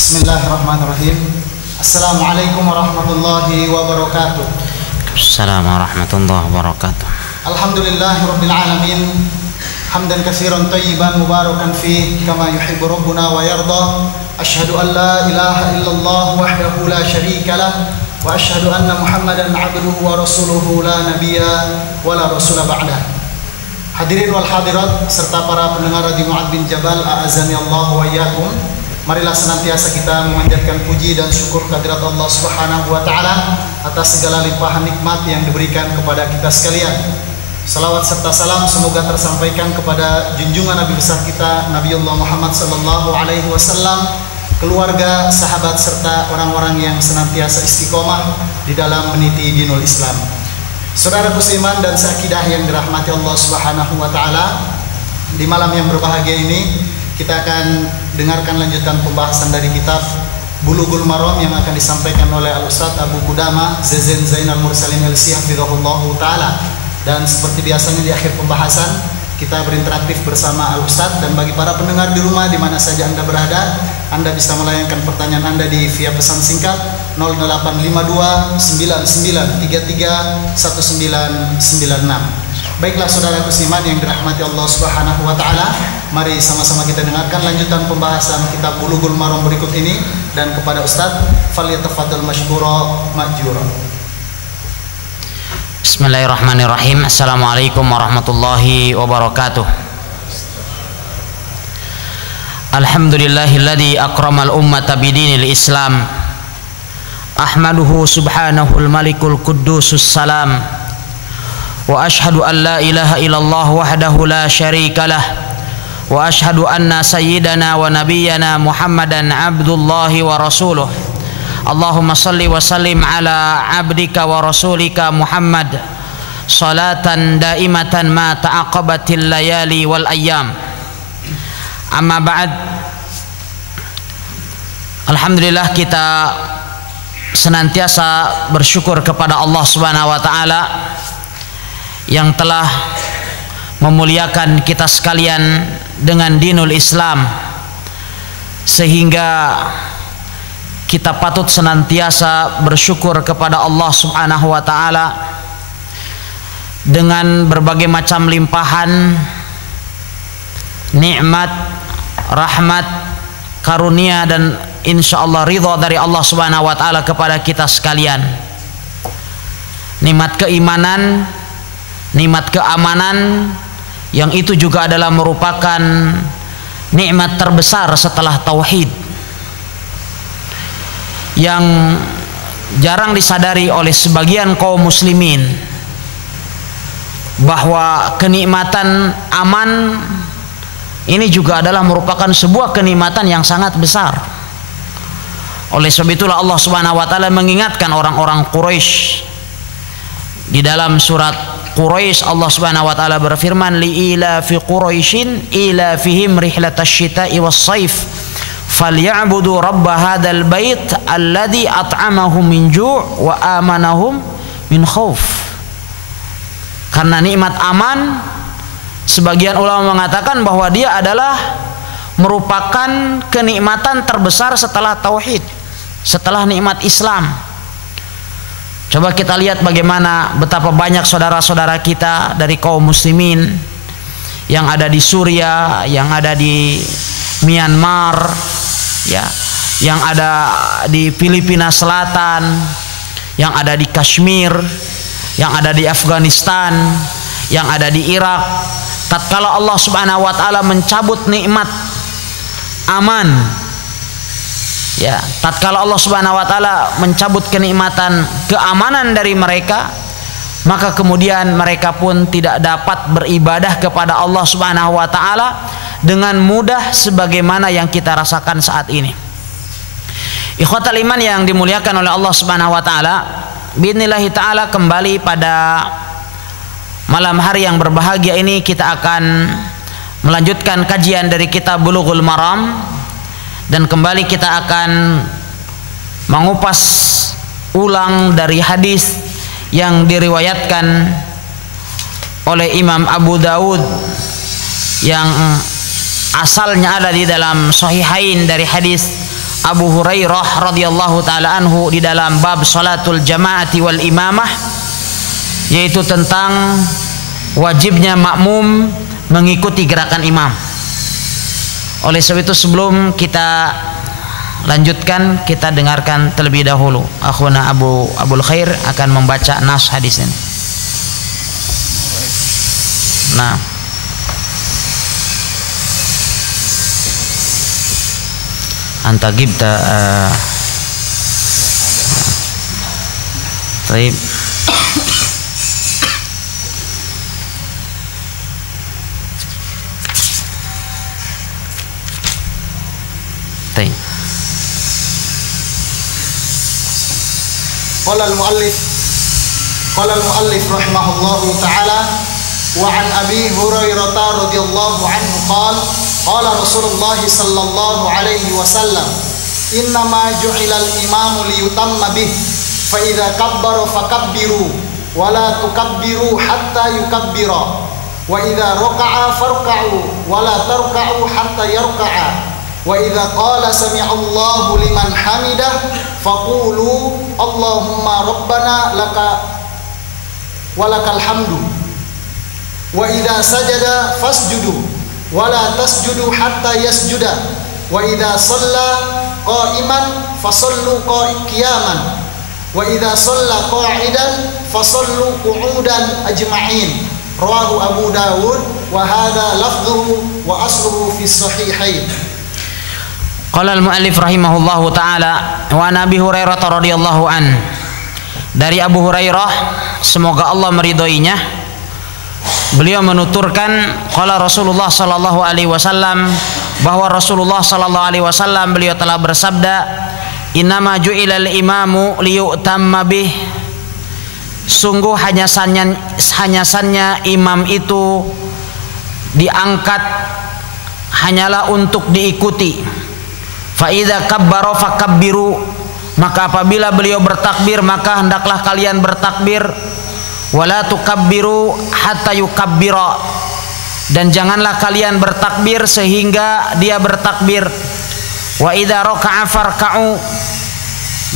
Bismillahirrahmanirrahim. Assalamualaikum warahmatullahi wabarakatuh. Assalamualaikum warahmatullahi wabarakatuh. Alhamdulillahirabbil alamin. Hamdan katsiran thayyiban mubarakan fi kama yuhibbu rabbuna wa yarda. Asyhadu an la ilaha illallah wahdahu la syarika lah wa asyhadu anna Muhammadan abduhu wa rasuluhu la nabiyya wa la rasula ba'dah. Hadirin wal hadirat serta para pendengar Radio Mu'ad bin Jabal, a'azani Allah wa iyyakum. Marilah senantiasa kita memanjatkan puji dan syukur kehadirat Allah Subhanahu wa taala atas segala limpahan nikmat yang diberikan kepada kita sekalian. Salawat serta salam semoga tersampaikan kepada junjungan Nabi besar kita Nabiullah Muhammad sallallahu alaihi wasallam, keluarga, sahabat serta orang-orang yang senantiasa istiqomah di dalam meniti dinul Islam. Saudara musliman dan seakidah yang dirahmati Allah Subhanahu wa taala, di malam yang berbahagia ini kita akan dengarkan lanjutan pembahasan dari kitab Bulughul Maram yang akan disampaikan oleh Al-Ustaz Abu Qudamah Zazen Zainal Mursalin LC hafizahullahu taala. Dan seperti biasanya di akhir pembahasan kita berinteraktif bersama Al-Ustaz, dan bagi para pendengar di rumah di mana saja Anda berada, Anda bisa melayangkan pertanyaan Anda via pesan singkat 0852 9933 1996. Baiklah saudara musliman yang dirahmati Allah Subhanahu wa taala, mari sama-sama kita dengarkan lanjutan pembahasan kitab Bulughul Maram berikut ini, dan kepada Ustaz falyatafaddal mashkura ma'jura. Bismillahirrahmanirrahim. Assalamualaikum warahmatullahi wabarakatuh. Alhamdulillahilladzi akramal ummata bidinil Islam. Ahmaduhu subhanahul malikul quddusus salam. Wa ashhadu an la ilaha illallah wahdahu la syarika lah. Wa ashhadu anna sayyidana wa nabiyyana Muhammadan abdullahi wa rasuluh. Allahumma salli wa sallim ala abdika wa rasulika Muhammad salatan daimatan ma ta'aqabatil layali wal ayyam. Amma ba'd. Alhamdulillah, kita senantiasa bersyukur kepada Allah Subhanahu wa taala yang telah memuliakan kita sekalian dengan dinul Islam, sehingga kita patut senantiasa bersyukur kepada Allah Subhanahu wa taala dengan berbagai macam limpahan nikmat, rahmat, karunia, dan insyaallah ridha dari Allah Subhanahu wa taala kepada kita sekalian. Nikmat keimanan, nikmat keamanan, yang itu juga adalah merupakan nikmat terbesar setelah tauhid, yang jarang disadari oleh sebagian kaum muslimin, bahwa kenikmatan aman ini juga adalah merupakan sebuah kenikmatan yang sangat besar. Oleh sebab itulah Allah Subhanahu wa taala mengingatkan orang-orang Quraisy di dalam surat Quraisy. Allah Subhanahu wa taala berfirman, li ila fi Quraisyin ila fihim rihlatash syita'i was-saif falyabudu rabb hadzal bait alladzi at'amahum min ju' wa amanahum min khauf. Karena nikmat aman, sebagian ulama mengatakan bahwa dia adalah merupakan kenikmatan terbesar setelah tauhid, setelah nikmat Islam. Coba kita lihat bagaimana betapa banyak saudara-saudara kita dari kaum muslimin yang ada di Suriah, yang ada di Myanmar, ya, yang ada di Filipina Selatan, yang ada di Kashmir, yang ada di Afghanistan, yang ada di Irak. Tatkala Allah Subhanahu wa taala mencabut nikmat aman, ya, tatkala Allah Subhanahu wa taala mencabut kenikmatan keamanan dari mereka, maka kemudian mereka pun tidak dapat beribadah kepada Allah Subhanahu wa taala dengan mudah sebagaimana yang kita rasakan saat ini. Ikhwatal iman yang dimuliakan oleh Allah Subhanahu wa taala, biidznillah taala kembali pada malam hari yang berbahagia ini kita akan melanjutkan kajian dari kitab Bulughul Maram, dan kembali kita akan mengupas ulang dari hadis yang diriwayatkan oleh Imam Abu Dawud yang asalnya ada di dalam Sahihain dari hadis Abu Hurairah radhiyallahu taala anhu di dalam bab salatul jamaati wal imamah, yaitu tentang wajibnya makmum mengikuti gerakan imam. Oleh sebab itu sebelum kita lanjutkan, kita dengarkan terlebih dahulu akhuna Abul Khair akan membaca nas hadis ini. Nah, anta gibta طيب طيب قال المؤلف رحمه الله تعالى وعن أبي هريرة رضي الله عنه قال قال رسول الله صلى الله عليه وسلم إنما جعل الإمام ليتم به فإذا كبر فكبروا ولا تكبروا حتى يكبر وإذا ركع فاركعوا ولا تركعوا حتى يركع وإذا قال سمع الله لمن حمده فقولوا اللهم ربنا لك ولك الحمد وإذا سجد فاسجدوا ولا تسجدوا حتى يسجد وإذا صلى قائما فصلوا قياما وإذا صلى قاعدا فصلوا قعودا أجمعين رواه أبو داود وهذا لفظه وأصله في الصحيحين. Qala al-muallif rahimahullahu taala wa Nabi Hurairah radhiyallahu an, dari Abu Hurairah semoga Allah meridhoinya, beliau menuturkan qala Rasulullah sallallahu alaihi wasallam, bahwa Rasulullah sallallahu alaihi wasallam beliau telah bersabda, innama ju'ilal imamu liyu'tamma bih, sungguh hanya sannya imam itu diangkat hanyalah untuk diikuti. Fa idza kabbara fakabbiru, maka apabila beliau bertakbir maka hendaklah kalian bertakbir. Wala tukabbiru hatta yukabbira, dan janganlah kalian bertakbir sehingga dia bertakbir. Wa idza raka'a farka'u,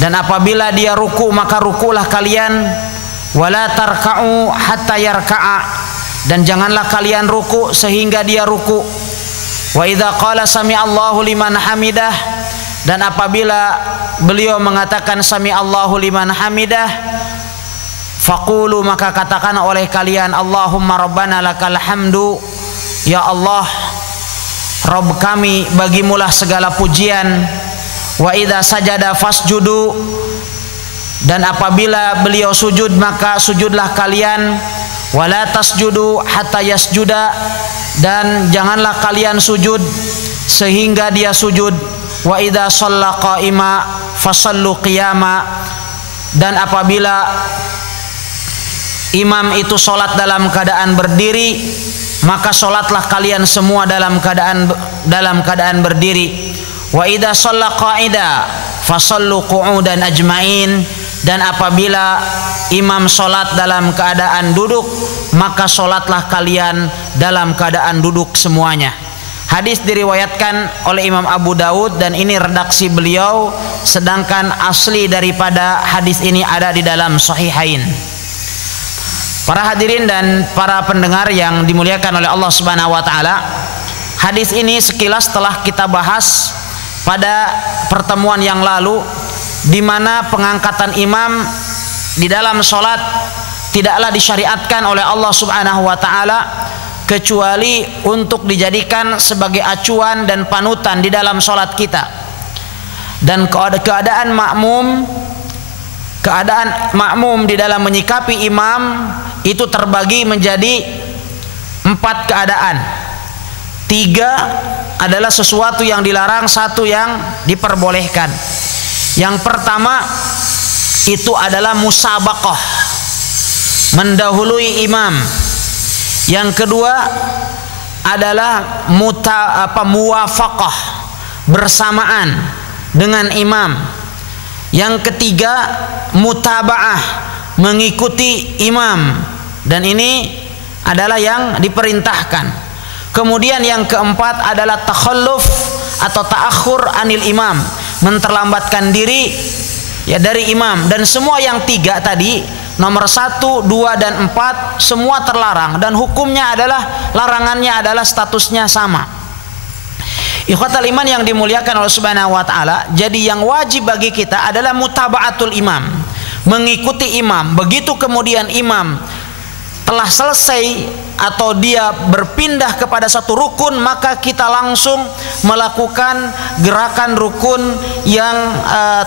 dan apabila dia ruku maka rukulah kalian. Wala tarka'u hatta yarka'a, dan janganlah kalian ruku sehingga dia ruku. Wa idza qala sami'allahu liman hamidah, dan apabila beliau mengatakan sami'allahu liman hamidah, faqulu, maka katakan oleh kalian Allahumma rabbana lakal hamdu, ya Allah Rabb kami bagimulah segala pujian. Wa idza sajada fasjudu, dan apabila beliau sujud maka sujudlah kalian. Wala tasjudu hatta yasjuda, dan janganlah kalian sujud sehingga dia sujud. Wa idza shalla qa'ima fasallu qiyama, dan apabila imam itu sholat dalam keadaan berdiri maka sholatlah kalian semua dalam keadaan berdiri. Wa idza shalla qa'ida fasallu qu'udan ajmain, dan apabila imam sholat dalam keadaan duduk maka sholatlah kalian dalam keadaan duduk semuanya. Hadis diriwayatkan oleh Imam Abu Daud, dan ini redaksi beliau, sedangkan asli daripada hadis ini ada di dalam Sahihain. Para hadirin dan para pendengar yang dimuliakan oleh Allah Subhanahu wa taala, hadis ini sekilas telah kita bahas pada pertemuan yang lalu, di mana pengangkatan imam di dalam sholat tidaklah disyariatkan oleh Allah Subhanahu wa taala kecuali untuk dijadikan sebagai acuan dan panutan di dalam sholat kita. Dan keadaan makmum di dalam menyikapi imam itu terbagi menjadi 4 keadaan. 3 adalah sesuatu yang dilarang, 1 yang diperbolehkan. Yang pertama itu adalah musabaqah, mendahului imam. Yang kedua adalah muwafaqah, bersamaan dengan imam. Yang ketiga mutaba'ah, mengikuti imam, dan ini adalah yang diperintahkan. Kemudian yang keempat adalah takhalluf atau ta'akhur anil imam, menterlambatkan diri ya dari imam. Dan semua yang 3 tadi, nomor 1, 2, dan 4 semua terlarang, dan hukumnya adalah, larangannya adalah statusnya sama. Ikhwatal iman yang dimuliakan oleh Subhanahu wa ta'ala, jadi yang wajib bagi kita adalah mutaba'atul imam, mengikuti imam. Begitu kemudian imam telah selesai atau dia berpindah kepada satu rukun, maka kita langsung melakukan gerakan rukun yang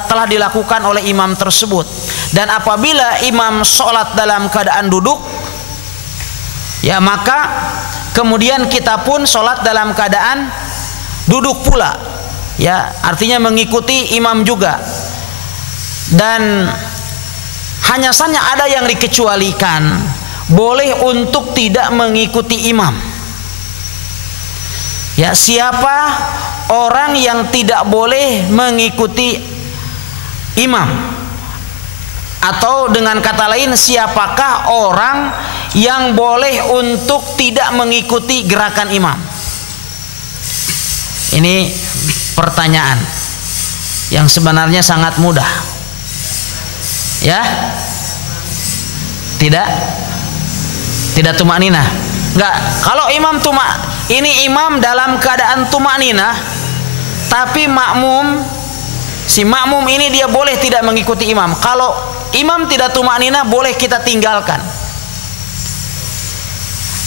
telah dilakukan oleh imam tersebut. Dan apabila imam sholat dalam keadaan duduk, ya maka kemudian kita pun sholat dalam keadaan duduk pula, ya artinya mengikuti imam juga. Dan hanya saja ada yang dikecualikan, boleh untuk tidak mengikuti imam. Ya, siapa orang yang tidak boleh mengikuti imam? Atau dengan kata lain, siapakah orang yang boleh untuk tidak mengikuti gerakan imam? Ini pertanyaan yang sebenarnya sangat mudah. Ya? Tidak tumakninah. Enggak. Kalau imam ini imam dalam keadaan tumakninah, tapi si makmum ini dia boleh tidak mengikuti imam. Kalau imam tidak tumakninah, boleh kita tinggalkan.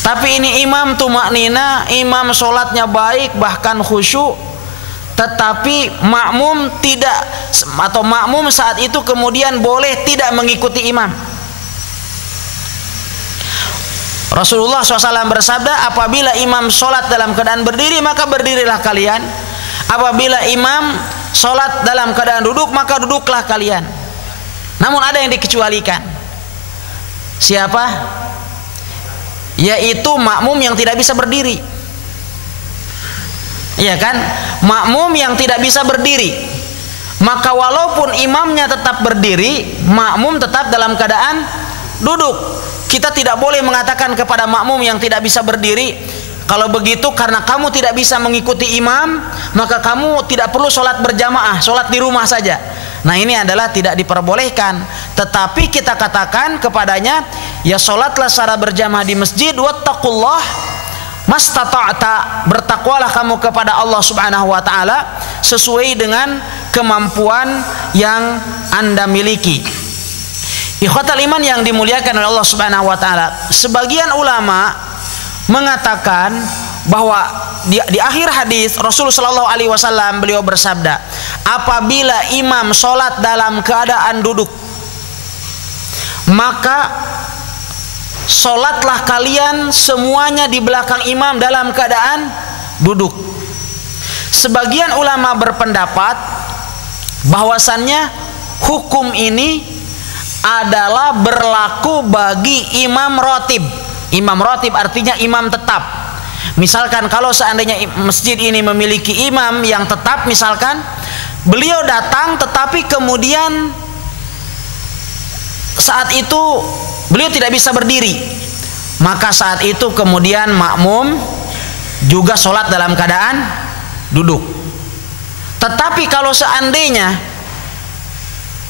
Tapi ini imam tumakninah, imam sholatnya baik bahkan khusyuk, tetapi makmum tidak, atau makmum saat itu kemudian boleh tidak mengikuti imam. Rasulullah SAW bersabda, apabila imam sholat dalam keadaan berdiri, maka berdirilah kalian. Apabila imam sholat dalam keadaan duduk, maka duduklah kalian. Namun ada yang dikecualikan. Siapa? Yaitu makmum yang tidak bisa berdiri. Iya kan? Makmum yang tidak bisa berdiri. Maka walaupun imamnya tetap berdiri, makmum tetap dalam keadaan duduk. Kita tidak boleh mengatakan kepada makmum yang tidak bisa berdiri, kalau begitu karena kamu tidak bisa mengikuti imam, maka kamu tidak perlu sholat berjamaah, sholat di rumah saja. Nah, ini adalah tidak diperbolehkan. Tetapi kita katakan kepadanya, ya sholatlah secara berjamaah di masjid, wattaqullah mastata'ta, bertakwalah kamu kepada Allah Subhanahu wa ta'ala sesuai dengan kemampuan yang Anda miliki. Ikhwatal iman yang dimuliakan oleh Allah Subhanahu wa ta'ala, sebagian ulama mengatakan bahwa di akhir hadis Rasulullah Shallallahu Alaihi Wasallam beliau bersabda, apabila imam sholat dalam keadaan duduk, maka sholatlah kalian semuanya di belakang imam dalam keadaan duduk. Sebagian ulama berpendapat bahwasannya hukum ini adalah berlaku bagi imam rotib. Imam rotib artinya imam tetap. Misalkan kalau seandainya masjid ini memiliki imam yang tetap, misalkan beliau datang tetapi kemudian saat itu beliau tidak bisa berdiri, maka saat itu kemudian makmum juga sholat dalam keadaan duduk. Tetapi kalau seandainya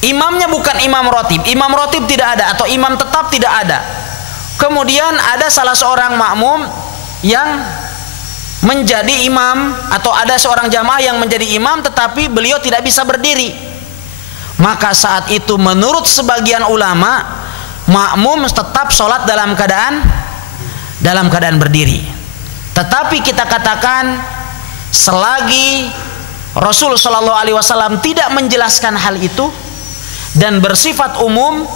imamnya bukan imam rotib tidak ada, atau imam tetap tidak ada, kemudian ada salah seorang makmum yang menjadi imam, atau ada seorang jamaah yang menjadi imam tetapi beliau tidak bisa berdiri, maka saat itu menurut sebagian ulama makmum tetap sholat dalam keadaan berdiri. Tetapi kita katakan selagi Rasul Shallallahu Alaihi Wasallam tidak menjelaskan hal itu dan bersifat umum,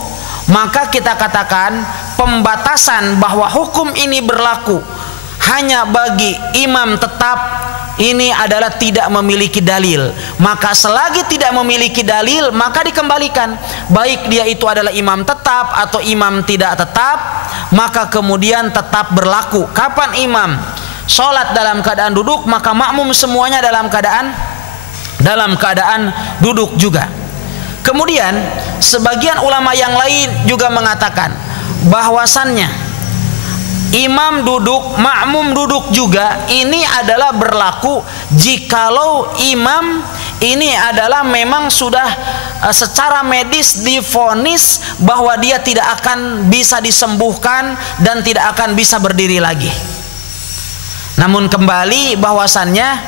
maka kita katakan pembatasan bahwa hukum ini berlaku hanya bagi imam tetap ini adalah tidak memiliki dalil. Maka selagi tidak memiliki dalil, maka dikembalikan, baik dia itu adalah imam tetap atau imam tidak tetap, maka kemudian tetap berlaku. Kapan imam sholat dalam keadaan duduk, maka makmum semuanya dalam keadaan duduk juga. Kemudian sebagian ulama yang lain juga mengatakan bahwasannya imam duduk, makmum duduk juga, ini adalah berlaku jikalau imam ini adalah memang sudah secara medis divonis bahwa dia tidak akan bisa disembuhkan dan tidak akan bisa berdiri lagi. Namun kembali bahwasannya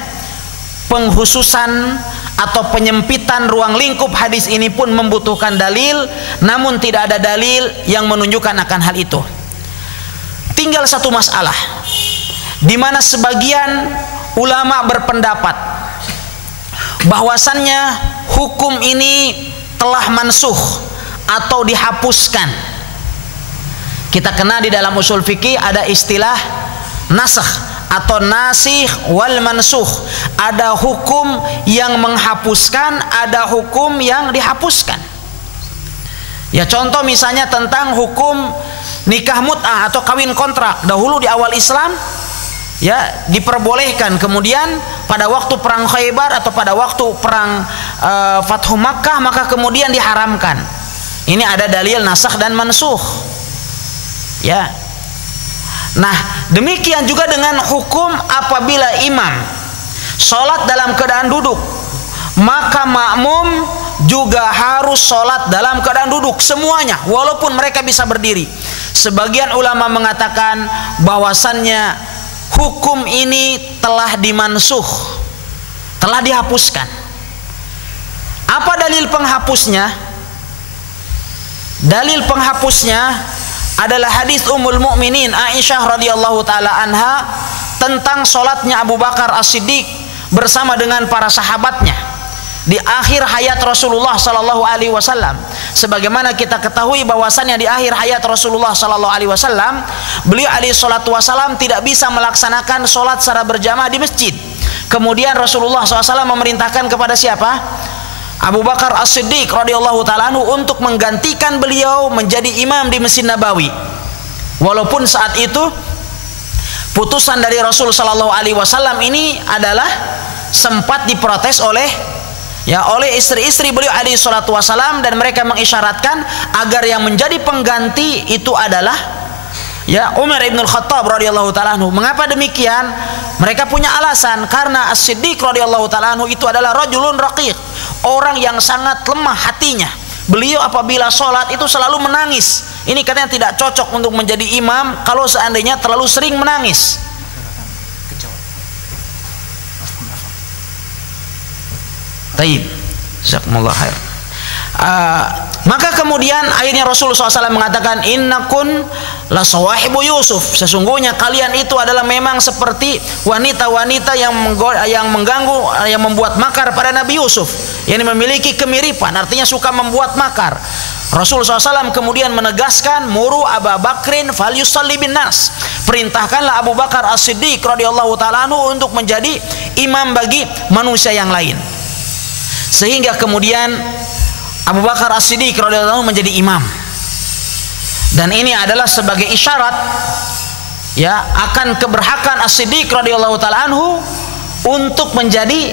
penghususan atau penyempitan ruang lingkup hadis ini pun membutuhkan dalil, namun tidak ada dalil yang menunjukkan akan hal itu. Tinggal satu masalah di mana sebagian ulama berpendapat bahwasannya hukum ini telah mansuh atau dihapuskan. Kita kenal di dalam usul fikih ada istilah nasakh atau nasikh wal mansuh. Ada hukum yang menghapuskan, ada hukum yang dihapuskan. Ya, contoh misalnya tentang hukum nikah mut'ah atau kawin kontrak. Dahulu di awal Islam ya diperbolehkan, kemudian pada waktu perang Khaybar atau pada waktu perang Fathu Makkah maka kemudian diharamkan. Ini ada dalil nasakh dan mansuh. Ya. Nah, demikian juga dengan hukum apabila imam sholat dalam keadaan duduk, maka makmum juga harus sholat dalam keadaan duduk semuanya, walaupun mereka bisa berdiri. Sebagian ulama mengatakan bahwasannya hukum ini telah dimansuh, telah dihapuskan. Apa dalil penghapusnya? Dalil penghapusnya adalah hadis Ummul Mukminin Aisyah radhiyallahu taala anha tentang sholatnya Abu Bakar As-Siddiq bersama dengan para sahabatnya di akhir hayat Rasulullah sallallahu alaihi wasallam. Sebagaimana kita ketahui bahwasannya di akhir hayat Rasulullah sallallahu alaihi wasallam, beliau alaihi salatu wasallam tidak bisa melaksanakan sholat secara berjamaah di masjid. Kemudian Rasulullah SAW memerintahkan kepada siapa? Abu Bakar As-Siddiq radhiyallahu taala anhu untuk menggantikan beliau menjadi imam di Masjid Nabawi. Walaupun saat itu putusan dari Rasul sallallahu alaihi wasallam ini adalah sempat diprotes oleh istri-istri beliau alaihi salatu wasallam, dan mereka mengisyaratkan agar yang menjadi pengganti itu adalah Umar ibn al-Khattab radhiyallahu taala anhu. Mengapa demikian? Mereka punya alasan, karena As-Siddiq radhiyallahu taala anhu itu adalah rajulun raqiq, orang yang sangat lemah hatinya. Beliau apabila sholat itu selalu menangis. Ini katanya tidak cocok untuk menjadi imam kalau seandainya terlalu sering menangis. Taib, jazakumullah khair. Maka kemudian akhirnya Rasulullah SAW mengatakan, innakun la sawahibu Yusuf, sesungguhnya kalian itu adalah memang seperti wanita-wanita yang mengganggu, yang membuat makar pada Nabi Yusuf, yang memiliki kemiripan, artinya suka membuat makar. Rasulullah SAW kemudian menegaskan, muru Abu Bakrin fal yusalli bin nas, perintahkanlah Abu Bakar As-Siddiq radhiyallahu taala anhu untuk menjadi imam bagi manusia yang lain. Sehingga kemudian Abu Bakar As-Siddiq radhiyallahu anhu menjadi imam. Dan ini adalah sebagai isyarat akan keberhakan As-Siddiq radhiyallahu taala anhu untuk menjadi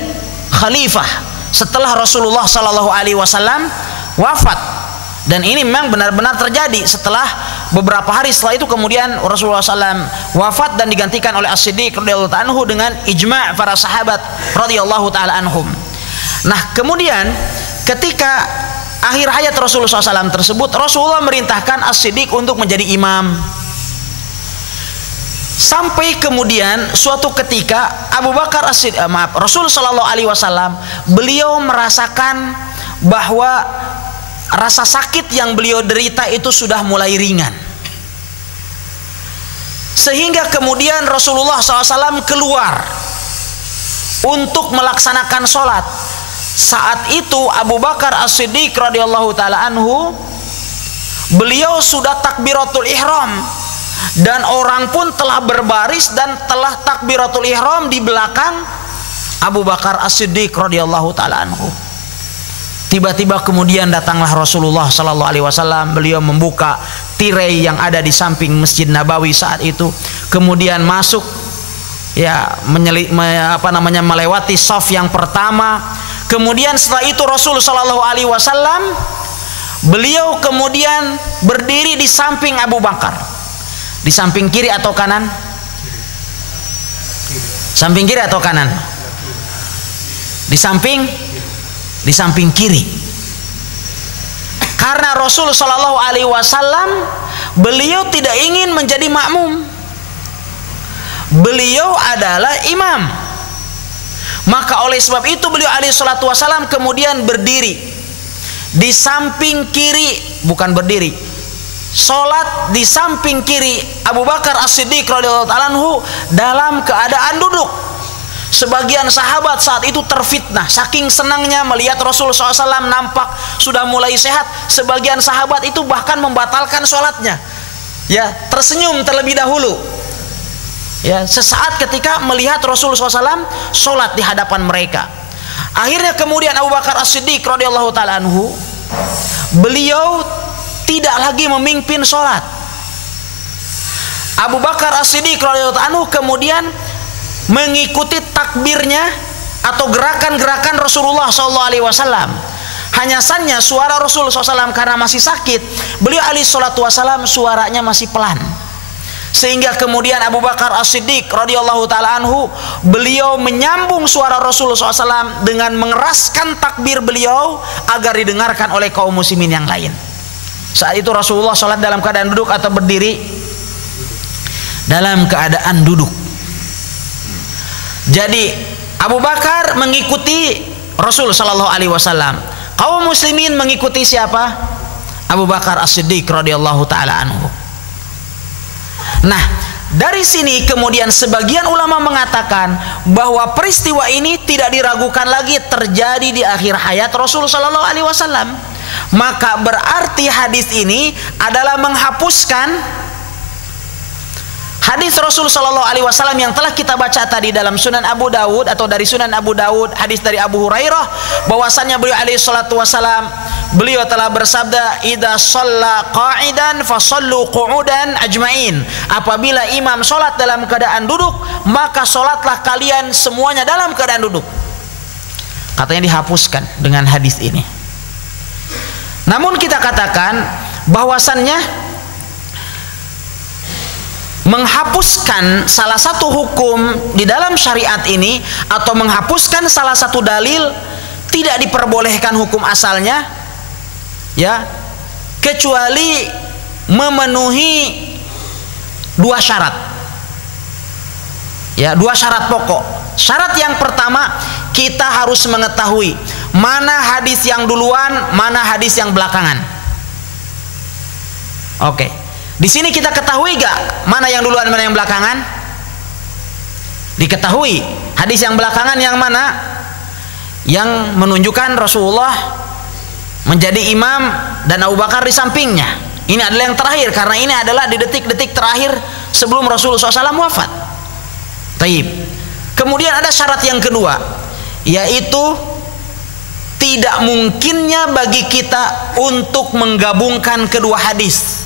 khalifah setelah Rasulullah sallallahu alaihi wasallam wafat. Dan ini memang benar-benar terjadi. Setelah beberapa hari setelah itu kemudian Rasulullah SAW wafat dan digantikan oleh As-Siddiq radhiyallahu taala anhu dengan ijma' para sahabat radhiyallahu taala anhum. Nah, kemudian ketika akhir hayat Rasulullah SAW tersebut, Rasulullah merintahkan As-Siddiq untuk menjadi imam. Sampai kemudian suatu ketika Abu Bakar Rasul Sallallahu Alaihi Wasallam beliau merasakan bahwa rasa sakit yang beliau derita itu sudah mulai ringan, sehingga kemudian Rasulullah SAW keluar untuk melaksanakan sholat. Saat itu Abu Bakar As-Siddiq radhiyallahu taala anhu, beliau sudah takbiratul ihram, dan orang pun telah berbaris dan telah takbiratul ihram di belakang Abu Bakar As-Siddiq radhiyallahu taala anhu. Tiba-tiba kemudian datanglah Rasulullah sallallahu alaihi wasallam, beliau membuka tirai yang ada di samping Masjid Nabawi saat itu, kemudian masuk melewati shaf yang pertama. Kemudian setelah itu Rasul sallallahu alaihi wasallam beliau kemudian berdiri di samping Abu Bakar. Di samping kiri atau kanan? Samping kiri atau kanan? Di samping di samping kiri. Karena Rasul Shallallahu Alaihi Wasallam beliau tidak ingin menjadi makmum, beliau adalah imam. Maka oleh sebab itu beliau alaihi salatu wasallam kemudian berdiri di samping kiri, bukan berdiri, sholat di samping kiri Abu Bakar As-Siddiq radhiyallahu ta'ala anhu dalam keadaan duduk. Sebagian sahabat saat itu terfitnah, saking senangnya melihat Rasul SAW nampak sudah mulai sehat. Sebagian sahabat itu bahkan membatalkan sholatnya, ya, tersenyum terlebih dahulu, ya, sesaat ketika melihat Rasul SAW sholat di hadapan mereka. Akhirnya kemudian Abu Bakar As-Siddiq radhiyallahu ta'ala anhu, beliau tidak lagi memimpin sholat. Abu Bakar As-Siddiq radhiyallahu ta'ala anhu kemudian mengikuti takbirnya atau gerakan-gerakan Rasulullah SAW. Hanya saja suara Rasul SAW karena masih sakit, beliau alaihi salatu wasallam suaranya masih pelan, sehingga kemudian Abu Bakar As-Siddiq radhiyallahu ta'ala anhu beliau menyambung suara Rasul SAW dengan mengeraskan takbir beliau agar didengarkan oleh kaum muslimin yang lain. Saat itu Rasulullah sholat dalam keadaan duduk atau berdiri? Dalam keadaan duduk. Jadi Abu Bakar mengikuti Rasul Shallallahu Alaihi Wasallam, kaum muslimin mengikuti siapa? Abu Bakar As-Siddiq radhiyallahu ta'ala anhu. Nah, dari sini kemudian sebagian ulama mengatakan bahwa peristiwa ini tidak diragukan lagi terjadi di akhir hayat Rasul Shallallahu Alaihi Wasallam. Maka berarti hadis ini adalah menghapuskan hadis Rasul Shallallahu Alaihi Wasallam yang telah kita baca tadi dalam Sunan Abu Dawud atau dari Sunan Abu Dawud, hadis dari Abu Hurairah bahwasannya beliau alaihi salatu wasallam beliau telah bersabda, idza shalla qa'idan fasallu qu'udan ajmain. Apabila imam sholat dalam keadaan duduk, maka sholatlah kalian semuanya dalam keadaan duduk. Katanya dihapuskan dengan hadis ini. Namun kita katakan bahwasannya menghapuskan salah satu hukum di dalam syariat ini atau menghapuskan salah satu dalil tidak diperbolehkan hukum asalnya, ya, kecuali memenuhi dua syarat, ya, dua syarat pokok. Syarat yang pertama, kita harus mengetahui mana hadis yang duluan, mana hadis yang belakangan. Oke, di sini kita ketahui gak mana yang duluan, mana yang belakangan? Diketahui. Hadis yang belakangan yang mana? Yang menunjukkan Rasulullah menjadi imam dan Abu Bakar di sampingnya. Ini adalah yang terakhir, karena ini adalah di detik-detik terakhir sebelum Rasulullah SAW wafat. Taib. Kemudian ada syarat yang kedua, yaitu tidak mungkinnya bagi kita untuk menggabungkan kedua hadis.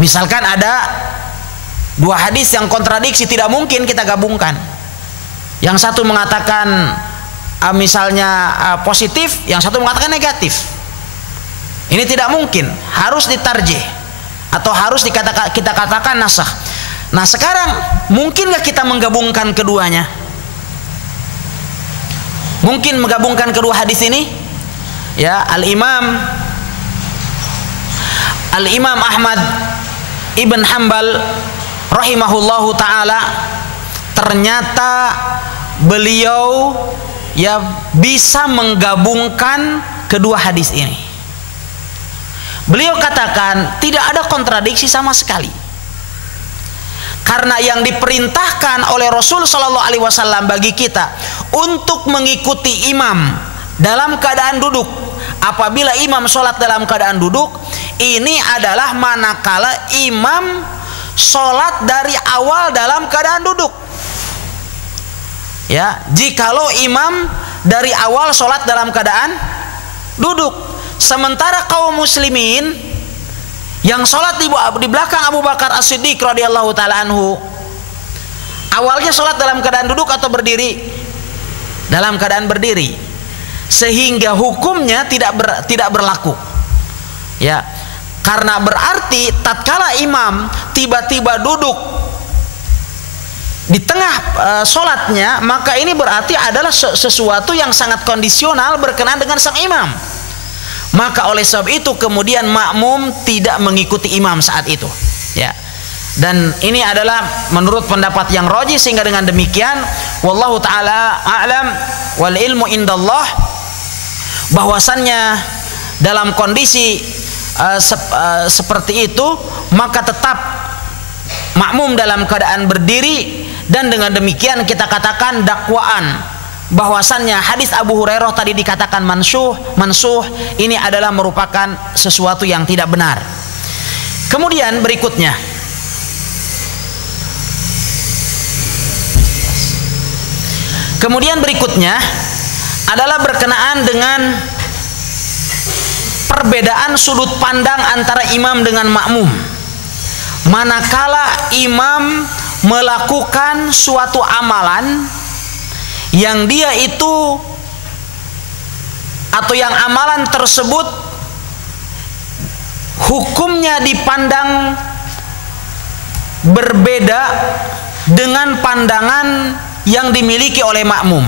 Misalkan ada dua hadis yang kontradiksi, tidak mungkin kita gabungkan. Yang satu mengatakan misalnya positif, yang satu mengatakan negatif. Ini tidak mungkin, harus ditarjih atau harus kita katakan nasakh. Nah, sekarang mungkinkah kita menggabungkan keduanya? Mungkin menggabungkan kedua hadis ini? Ya, Al-Imam Ahmad Ibn Hanbal rahimahullahu ta'ala ternyata beliau ya bisa menggabungkan kedua hadis ini. Beliau katakan tidak ada kontradiksi sama sekali, karena yang diperintahkan oleh Rasul Shallallahu Alaihi Wasallam bagi kita untuk mengikuti imam dalam keadaan duduk. Apabila imam sholat dalam keadaan duduk, ini adalah manakala imam sholat dari awal dalam keadaan duduk. Ya, jikalau imam dari awal sholat dalam keadaan duduk, sementara kaum muslimin yang sholat di belakang Abu Bakar As-Siddiq radhiyallahu ta'ala anhu, awalnya sholat dalam keadaan duduk atau berdiri? Dalam keadaan berdiri, sehingga hukumnya tidak berlaku. Ya, karena berarti tatkala imam tiba-tiba duduk di tengah sholatnya, maka ini berarti adalah sesuatu yang sangat kondisional berkenaan dengan sang imam. Maka oleh sebab itu kemudian makmum tidak mengikuti imam saat itu, ya. Dan ini adalah menurut pendapat yang rajih, sehingga dengan demikian wallahu taala a'lam wal ilmu indallah, bahwasannya dalam kondisi seperti itu maka tetap makmum dalam keadaan berdiri. Dan dengan demikian kita katakan dakwaan bahwasannya hadis Abu Hurairah tadi dikatakan mansuh, ini adalah merupakan sesuatu yang tidak benar. Kemudian berikutnya, adalah berkenaan dengan perbedaan sudut pandang antara imam dengan makmum. Manakala imam melakukan suatu amalan yang dia itu atau yang amalan tersebut hukumnya dipandang berbeda dengan pandangan yang dimiliki oleh makmum.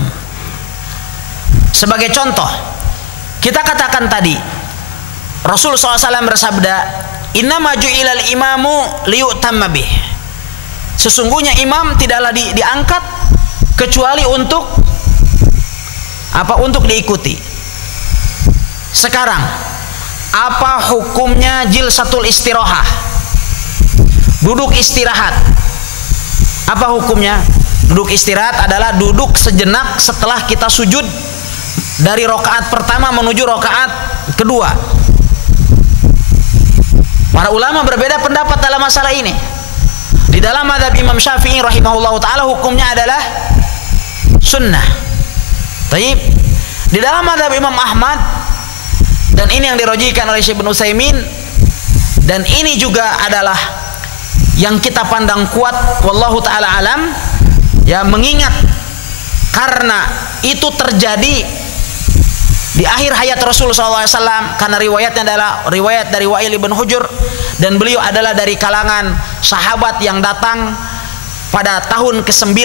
Sebagai contoh, kita katakan tadi Rasulullah SAW bersabda, innama ju'ilal imamu liyu'tamma bih. Sesungguhnya imam tidaklah diangkat kecuali untuk apa? Untuk diikuti. Sekarang, apa hukumnya jilsatul istirahah? Duduk istirahat. Apa hukumnya? Duduk istirahat adalah duduk sejenak setelah kita sujud dari rakaat pertama menuju rakaat kedua. Para ulama berbeda pendapat dalam masalah ini. Di dalam mazhab Imam Syafi'i rahimahullahu taala hukumnya adalah sunnah. Baik. Di dalam mazhab Imam Ahmad, dan ini yang dirajihkan oleh Syekh Ibnu Utsaimin, dan ini juga adalah yang kita pandang kuat wallahu taala alam, ya, mengingat karena itu terjadi di akhir hayat Rasulullah SAW, karena riwayatnya adalah riwayat dari Wa'il ibn Hujur, dan beliau adalah dari kalangan sahabat yang datang pada tahun ke-9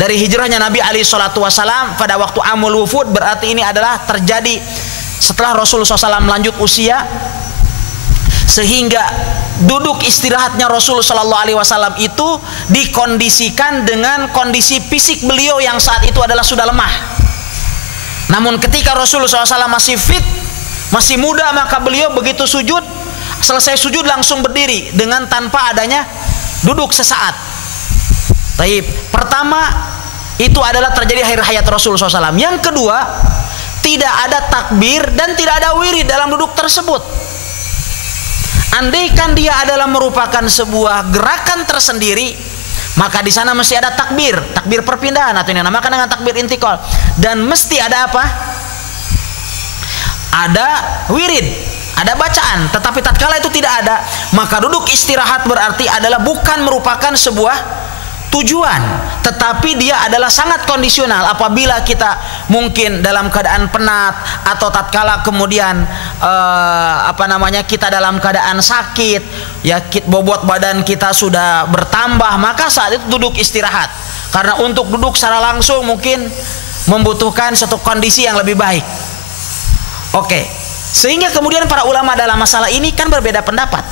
dari hijrahnya Nabi SAW pada waktu Amul Wufud. Berarti ini adalah terjadi setelah Rasulullah SAW lanjut usia, sehingga duduk istirahatnya Rasulullah SAW itu dikondisikan dengan kondisi fisik beliau yang saat itu adalah sudah lemah. Namun ketika Rasulullah SAW masih fit, masih muda, maka beliau begitu sujud, selesai sujud langsung berdiri dengan tanpa adanya duduk sesaat. Taib. Pertama, itu adalah terjadi akhir hayat Rasulullah SAW. Yang kedua, tidak ada takbir dan tidak ada wirid dalam duduk tersebut. Andaikan dia adalah merupakan sebuah gerakan tersendiri, maka di sana mesti ada takbir perpindahan atau yang dinamakan dengan takbir intikal, dan mesti ada apa? Ada wirid, ada bacaan. Tetapi tatkala itu tidak ada, maka duduk istirahat berarti adalah bukan merupakan sebuah tujuan, tetapi dia adalah sangat kondisional. Apabila kita mungkin dalam keadaan penat atau tatkala kemudian kita dalam keadaan sakit, ya, bobot badan kita sudah bertambah, maka saat itu duduk istirahat. Karena untuk duduk secara langsung mungkin membutuhkan satu kondisi yang lebih baik. Oke. Sehingga kemudian para ulama dalam masalah ini kan berbeda pendapat.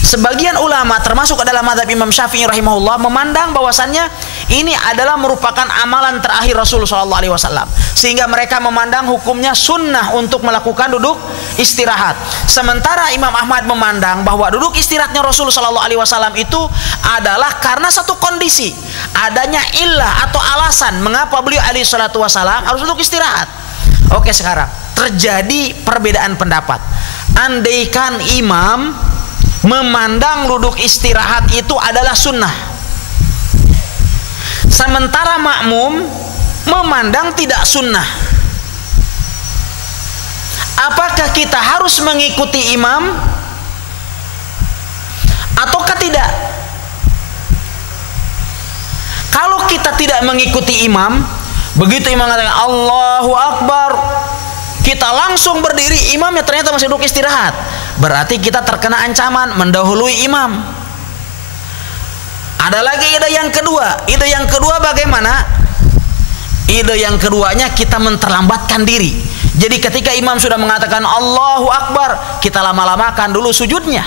Sebagian ulama termasuk dalam mazhab Imam Syafi'i rahimahullah memandang bahwasannya ini adalah merupakan amalan terakhir Rasulullah SAW, sehingga mereka memandang hukumnya sunnah untuk melakukan duduk istirahat. Sementara Imam Ahmad memandang bahwa duduk istirahatnya Rasulullah SAW itu adalah karena satu kondisi, adanya illah atau alasan mengapa beliau SAW harus duduk istirahat. Oke, sekarang terjadi perbedaan pendapat. Andaikan imam memandang duduk istirahat itu adalah sunnah, sementara makmum memandang tidak sunnah, apakah kita harus mengikuti imam ataukah tidak? Kalau kita tidak mengikuti imam, begitu imam mengatakan Allahu Akbar, kita langsung berdiri, imamnya ternyata masih duduk istirahat, berarti kita terkena ancaman mendahului imam. Ada lagi ide yang kedua. Ide yang kedua bagaimana? Ide yang keduanya kita menterlambatkan diri. Jadi ketika imam sudah mengatakan Allahu Akbar, kita lama-lamakan dulu sujudnya.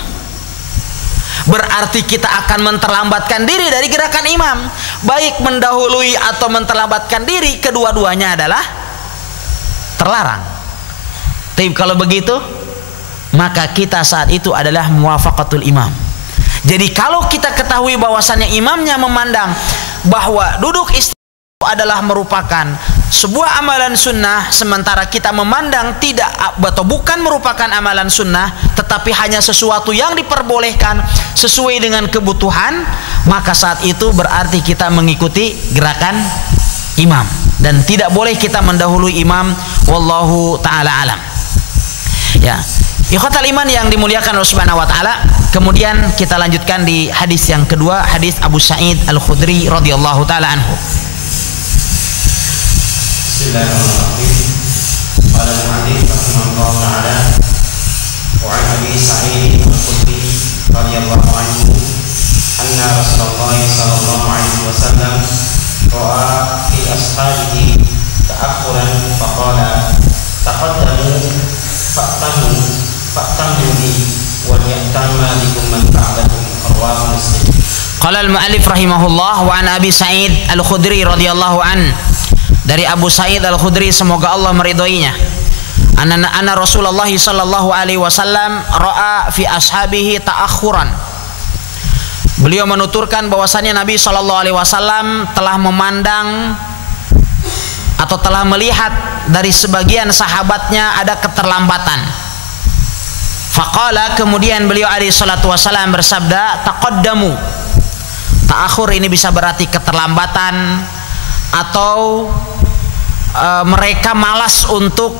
Berarti kita akan menterlambatkan diri dari gerakan imam. Baik mendahului atau menterlambatkan diri, kedua-duanya adalah terlarang. Tapi kalau begitu, maka kita saat itu adalah muwafaqatul imam. Jadi kalau kita ketahui bahwasannya imamnya memandang bahwa duduk istiwa adalah merupakan sebuah amalan sunnah, sementara kita memandang tidak atau bukan merupakan amalan sunnah, tetapi hanya sesuatu yang diperbolehkan sesuai dengan kebutuhan, maka saat itu berarti kita mengikuti gerakan imam dan tidak boleh kita mendahului imam. Wallahu ta'ala alam. Ya, ikhwatal iman yang dimuliakan Allah Subhanahu wa taala. Kemudian kita lanjutkan di hadis yang kedua, hadis Abu Sa'id Al-Khudri radhiyallahu taala anhu. Bismillahirrahmanirrahim. Qala al-hadits rahimahullah ta'ala wa 'an Abi Sa'id Al-Khudri radhiyallahu anhu anna Rasulullah sallallahu alaihi wasallam ra'a fi ashabihi ta'akhuran faqala taqaddamu fa'tamu bi wa ya'tamma bikum man ba'dakum. Rawahu Muslim. Qala al-mu'allif rahimahullah wa 'an Abi Sa'id Al-Khudri radhiyallahu an, dari Abu Sa'id Al-Khudri semoga Allah meridhoinya, anna Rasulullah sallallahu alaihi wasallam ra'a fi ashabihi ta'akhuran. Beliau menuturkan bahwasannya Nabi sallallahu alaihi wasallam telah memandang atau telah melihat dari sebagian sahabatnya ada keterlambatan. Faqala, kemudian beliau alaihi salatu wasallam bersabda, taqaddamu. Ta'akhur ini bisa berarti keterlambatan atau mereka malas untuk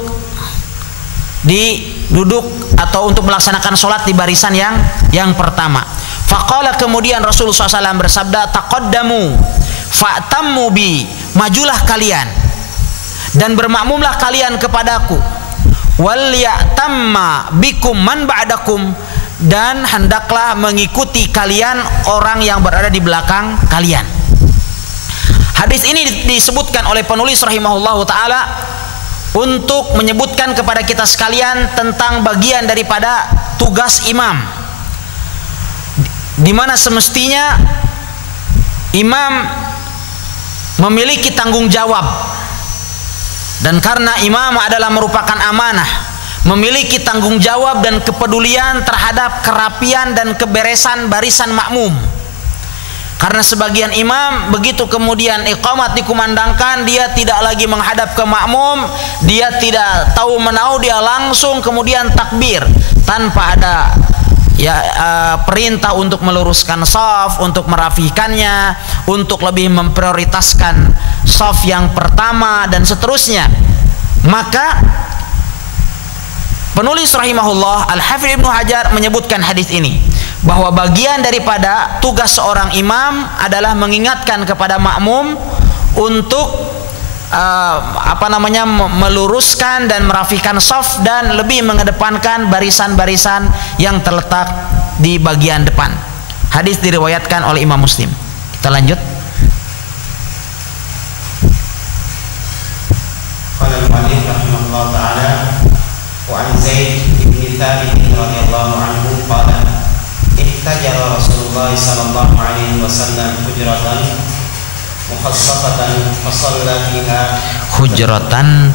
duduk atau untuk melaksanakan sholat di barisan yang pertama. Faqala, kemudian Rasulullah SAW bersabda, taqaddamu fa'tammu bi, majulah kalian dan bermakmumlah kalian kepadaku, wal ya'tamma bikum man ba'dakum, dan hendaklah mengikuti kalian orang yang berada di belakang kalian. Hadis ini disebutkan oleh penulis rahimahullahu ta'ala untuk menyebutkan kepada kita sekalian tentang bagian daripada tugas imam, di mana semestinya imam memiliki tanggung jawab, dan karena imam adalah merupakan amanah, memiliki tanggung jawab dan kepedulian terhadap kerapian dan keberesan barisan makmum. Karena sebagian imam begitu kemudian iqamat dikumandangkan, dia tidak lagi menghadap ke makmum, dia tidak tahu menau, dia langsung kemudian takbir tanpa ada perintah untuk meluruskan shaf, untuk merafikannya, untuk lebih memprioritaskan shaf yang pertama dan seterusnya. Maka penulis rahimahullah Al-Hafidz Ibnu Hajar menyebutkan hadis ini bahwa bagian daripada tugas seorang imam adalah mengingatkan kepada makmum untuk meluruskan dan merafikan shaf dan lebih mengedepankan barisan-barisan yang terletak di bagian depan. Hadis diriwayatkan oleh Imam Muslim. Kita lanjut. Qala al-mu'allif rahimahullah ta'ala wa 'an Zaid bin Thabit radhiyallahu anhu qala ihtajara Rasulullah sallallahu alaihi wasallam hujratan mukhassafatan fa shalla fiha hujratan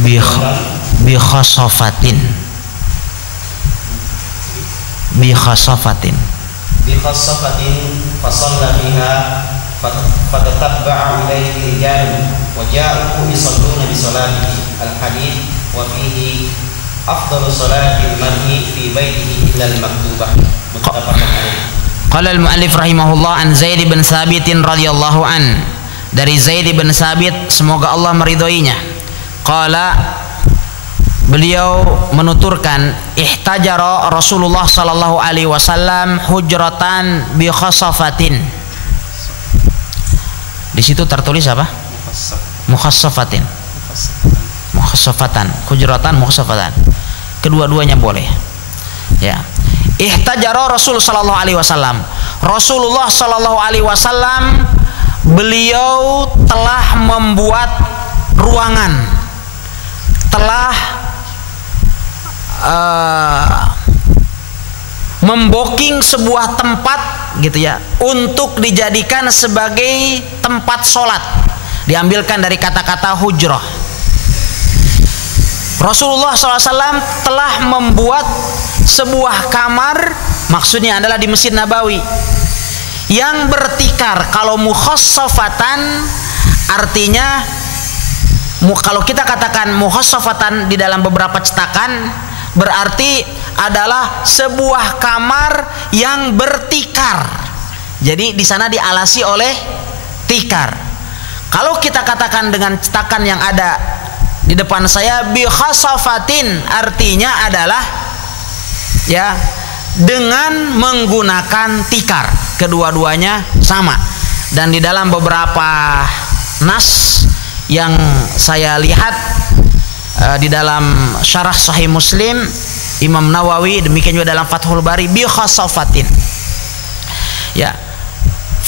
bi khassafatin fa shalla fiha fatatabba'a ilayhi rijalun wa ja'u yusalluna bi salatihi al-hadith wa fihi afdalu salatil mar'i fi baitihi illa al-maktubah. Muttafaqun alaih. Qala al-mu'allif rahimahullah an Zaid bin Thabit radhiyallahu an, dari Zaid bin Thabit semoga Allah meridhoinya. Qala, beliau menuturkan, ihtajara Rasulullah sallallahu alaihi wasallam hujratan bi khassafatin. Di situ tertulis apa? Mukhassafatin. Mukhassafatan, hujratan, mukhassafatan. Kedua-duanya boleh. Ya. ihtajara Rasul sallallahu alaihi wasallam. Rasulullah sallallahu alaihi wasallam beliau telah membuat ruangan, telah memboking sebuah tempat gitu ya, untuk dijadikan sebagai tempat sholat. Diambilkan dari kata-kata hujrah. Rasulullah SAW telah membuat sebuah kamar, maksudnya adalah di Masjid Nabawi, yang bertikar. Kalau mukhassafatan artinya, kalau kita katakan mukhassafatan di dalam beberapa cetakan, berarti adalah sebuah kamar yang bertikar. Jadi di sana dialasi oleh tikar. Kalau kita katakan dengan cetakan yang ada di depan saya, bi khasafatin, artinya adalah ya dengan menggunakan tikar. Kedua-duanya sama. Dan di dalam beberapa nas yang saya lihat di dalam syarah Sahih Muslim Imam Nawawi, demikian juga dalam Fathul Bari, bi khasafatin. Ya.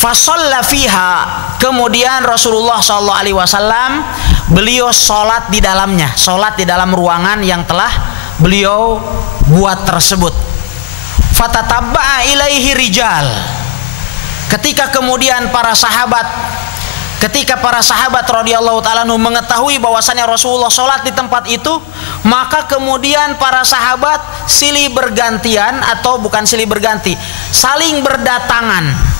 Fasalla fiha, kemudian Rasulullah SAW beliau sholat di dalamnya, sholat di dalam ruangan yang telah beliau buat tersebut. Fatatabba'a ilaihi rijal, ketika kemudian para sahabat radhiyallahu ta'ala mengetahui bahwasannya Rasulullah sholat di tempat itu, maka kemudian para sahabat silih bergantian, atau bukan silih berganti, saling berdatangan.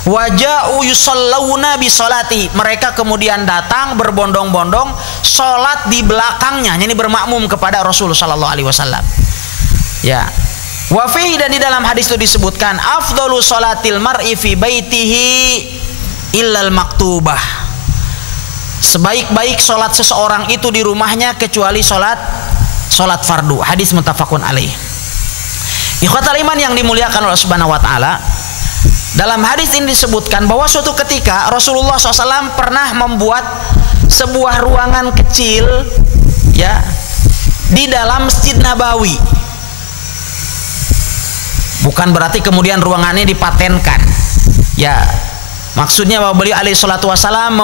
Waja'u yusallawna bisolati, mereka kemudian datang berbondong-bondong sholat di belakangnya, ini bermakmum kepada Rasulullah sallallahu alaihi wasallam. Ya. Wa fihi, dan di dalam hadis itu disebutkan, afdalu sholatil mar'i fi baitihi illal maktubah, sebaik-baik sholat seseorang itu di rumahnya kecuali sholat fardu. Hadis muttafaqun alaih. Ikhwatal iman yang dimuliakan oleh Subhanahu wa taala, dalam hadis ini disebutkan bahwa suatu ketika Rasulullah SAW pernah membuat sebuah ruangan kecil ya di dalam Masjid Nabawi. Bukan berarti kemudian ruangannya dipatenkan. Ya, maksudnya bahwa beliau alaihi salatu wassalam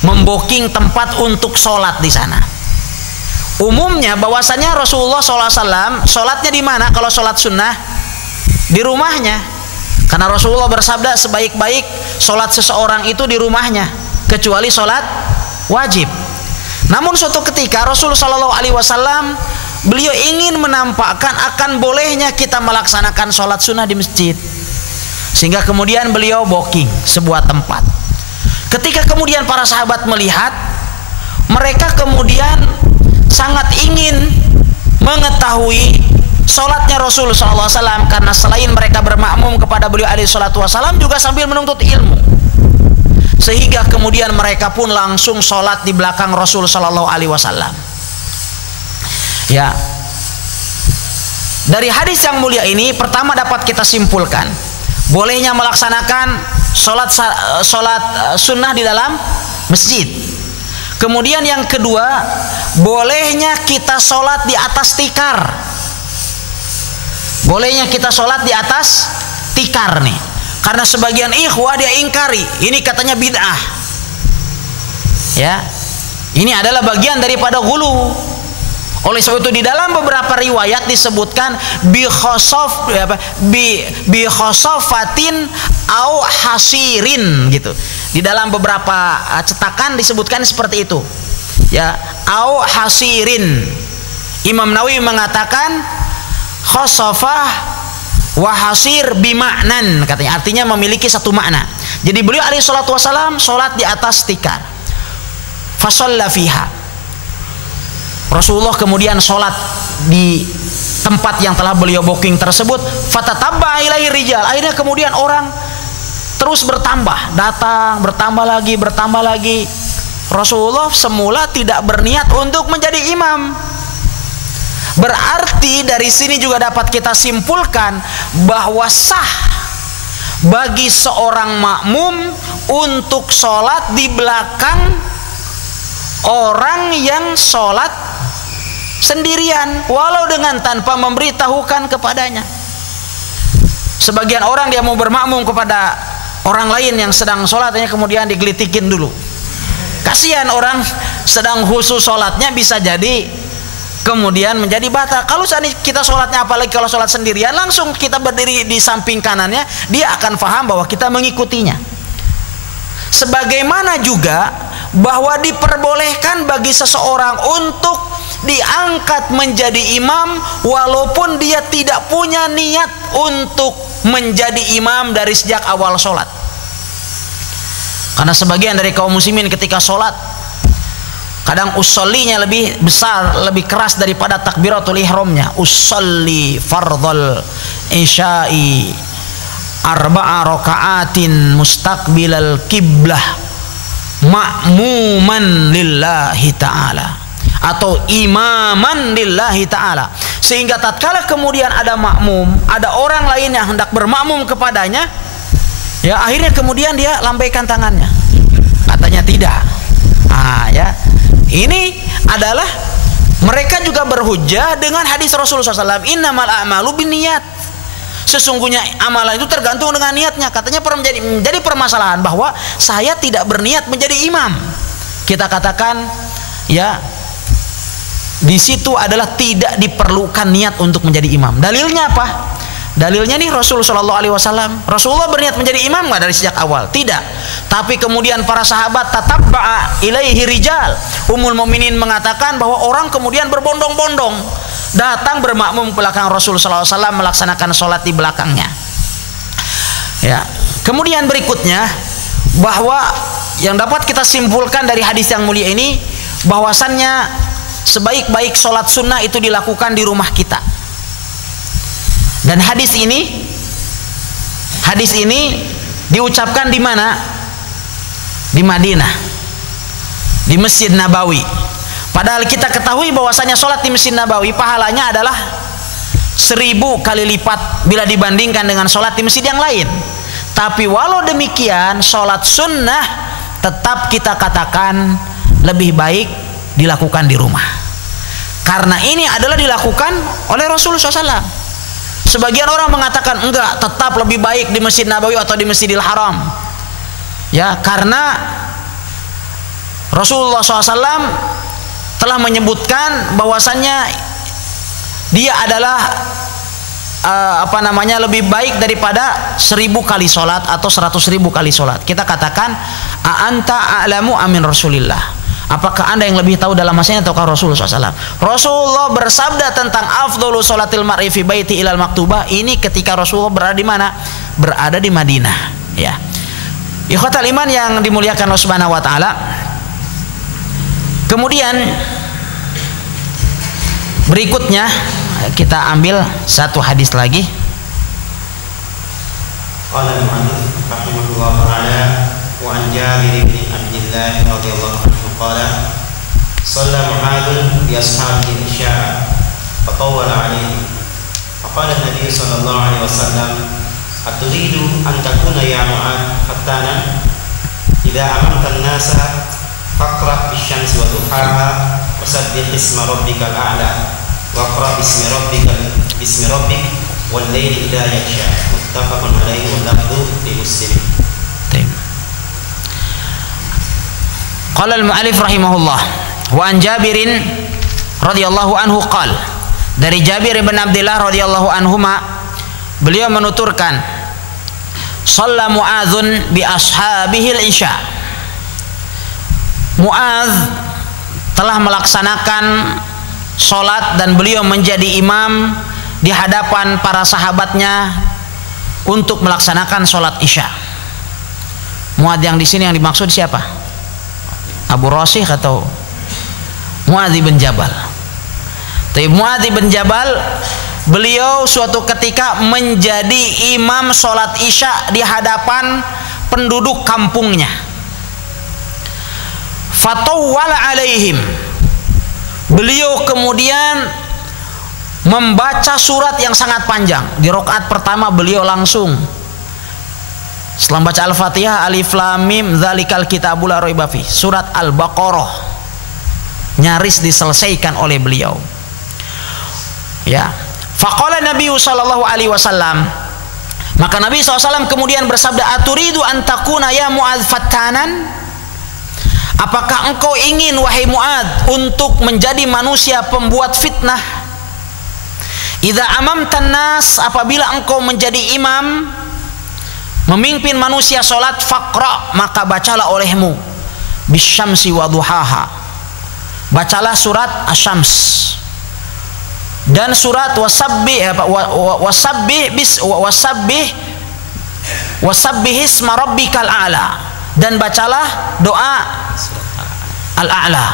memboking tempat untuk sholat di sana. Umumnya bahwasanya Rasulullah SAW sholatnya di mana? Kalau sholat sunnah di rumahnya. Karena Rasulullah bersabda, sebaik-baik sholat seseorang itu di rumahnya kecuali sholat wajib. Namun suatu ketika Rasulullah SAW beliau ingin menampakkan akan bolehnya kita melaksanakan sholat sunnah di masjid, sehingga kemudian beliau booking sebuah tempat. Ketika kemudian para sahabat melihat, mereka kemudian sangat ingin mengetahui sholatnya Rasulullah SAW, karena selain mereka bermakmum kepada beliau alaihi salatu wassalam, juga sambil menuntut ilmu. Sehingga kemudian mereka pun langsung sholat di belakang Rasul Sallallahu Alaihi Wasallam. Ya, dari hadis yang mulia ini pertama dapat kita simpulkan bolehnya melaksanakan sholat sunnah di dalam masjid. Kemudian yang kedua, bolehnya kita sholat di atas tikar. Bolehnya kita sholat di atas tikar nih, karena sebagian ikhwah dia ingkari, ini katanya bid'ah. Ya, ini adalah bagian daripada ghulu. Oleh sebab itu di dalam beberapa riwayat disebutkan bi khosofatin au hasirin gitu. Di dalam beberapa cetakan disebutkan seperti itu. Ya, au hasirin. Imam Nawawi mengatakan khosofah wa hasir bima'nan, katanya, artinya memiliki satu makna. Jadi beliau alaihi salatu wasallam sholat di atas tikar. Fasalla fiha. Rasulullah kemudian sholat di tempat yang telah beliau booking tersebut. Fatatabba ilaihi rijal. Akhirnya kemudian orang terus bertambah, datang, bertambah lagi. Rasulullah semula tidak berniat untuk menjadi imam. Berarti dari sini juga dapat kita simpulkan bahwa sah bagi seorang makmum untuk sholat di belakang orang yang sholat sendirian, walau dengan tanpa memberitahukan kepadanya. Sebagian orang dia mau bermakmum kepada orang lain yang sedang sholatnya, kemudian digelitikin dulu. Kasihan orang sedang khusus sholatnya, bisa jadi kemudian menjadi batal. Kalau seandainya kita sholatnya, apalagi kalau sholat sendirian, langsung kita berdiri di samping kanannya, dia akan paham bahwa kita mengikutinya. Sebagaimana juga bahwa diperbolehkan bagi seseorang untuk diangkat menjadi imam walaupun dia tidak punya niat untuk menjadi imam dari sejak awal sholat. Karena sebagian dari kaum muslimin ketika sholat kadang usollinya lebih besar, lebih keras daripada takbiratul ihramnya. Usolli fardhal isya'i arba'a raka'atin mustaqbilal qiblah ma'muman lillahi ta'ala, atau imaman lillahi ta'ala. Sehingga tatkala kemudian ada makmum, ada orang lain yang hendak bermakmum kepadanya, ya akhirnya kemudian dia lambaikan tangannya, katanya tidak. Ya, ini adalah mereka juga berhujjah dengan hadis Rasulullah SAW, innamal a'malu binniyat. Sesungguhnya amalan itu tergantung dengan niatnya. Katanya menjadi permasalahan bahwa saya tidak berniat menjadi imam. Kita katakan ya, di situ adalah tidak diperlukan niat untuk menjadi imam. Dalilnya apa? Dalilnya nih Rasulullah SAW. Rasulullah berniat menjadi imam nggak dari sejak awal? Tidak. Tapi kemudian para sahabat tatabba'a ilaihi rijal. Ummul Mukminin mengatakan bahwa orang kemudian berbondong-bondong datang bermakmum belakang Rasulullah SAW, melaksanakan sholat di belakangnya. Ya. Kemudian berikutnya, bahwa yang dapat kita simpulkan dari hadis yang mulia ini, bahwasannya sebaik-baik sholat sunnah itu dilakukan di rumah kita. Dan hadis ini diucapkan di mana? Di Madinah, di Masjid Nabawi. Padahal kita ketahui bahwasanya sholat di Masjid Nabawi pahalanya adalah 1000 kali lipat bila dibandingkan dengan sholat di masjid yang lain. Tapi walau demikian, sholat sunnah tetap kita katakan lebih baik dilakukan di rumah. Karena ini adalah dilakukan oleh Rasulullah SAW. Sebagian orang mengatakan enggak, tetap lebih baik di Masjid Nabawi atau di Masjidil Haram. Ya, karena Rasulullah SAW telah menyebutkan bahwasannya dia adalah lebih baik daripada 1000 kali sholat atau 100.000 kali sholat. Kita katakan, a'anta a'lamu amin Rasulillah. Apakah anda yang lebih tahu dalam masalahnya ataukah Rasulullah SAW? Rasulullah bersabda tentang afdhalu sholatil mar'i fi baiti ilal maktubah. Ini ketika Rasulullah berada di mana? Berada di Madinah. Ya. Ikhwatal iman yang dimuliakan Allah Subhanahu wa taala. Kemudian berikutnya kita ambil satu hadis lagi. Qala al-mu'allif rahimahullah ta'ala wa an Jabir bin Abdullah radhiyallahu anhu qala shalla Mu'adz bi ashabihi al-isya fatawala 'alayhi faqala an-nabiy sallallahu alaihi wasallam aturidu an takuna ya Mu'adz fattana idza amarta an-nasa faqra bisyamsi wa duhaha wasabbih isma rabbikal a'la waqra bismi rabbik wal layli idza yaghsha muttafaqun alaihi wa lafdhu li Muslim. Qala al-mu'allif rahimahullah wa an Jabirin radhiyallahu anhu qala, dari Jabir bin Abdullah radhiyallahu anhuma beliau menuturkan, shalla Mu'adzun bi ashabihi al-isya. Mu'adz telah melaksanakan sholat dan beliau menjadi imam di hadapan para sahabatnya untuk melaksanakan sholat isya. Mu'adz yang di sini yang dimaksud siapa? Abu Rasyih atau Mu'adz bin Jabal? Tapi Mu'adz bin Jabal, beliau suatu ketika menjadi imam sholat isya di hadapan penduduk kampungnya. Fatawwala alaihim, beliau kemudian membaca surat yang sangat panjang. Di rakaat pertama beliau langsung setelah baca Al-Fatihah, Alif Lam Mim dzalikal kitabul la raiba fi, surat Al-Baqarah nyaris diselesaikan oleh beliau. Ya. Faqala Nabi sallallahu alaihi wasallam, maka Nabi SAW kemudian bersabda, aturidu an takuna ya Mu'adz fattanan? Apakah engkau ingin wahai Mu'adz untuk menjadi manusia pembuat fitnah? Idza amamtan nas, apabila engkau menjadi imam memimpin manusia salat, faqra, maka bacalah olehmu bisyamsi wa duhaha, bacalah surat Asy-Syams dan surat wasabbih isma rabbikal a'la, dan bacalah doa al-a'la,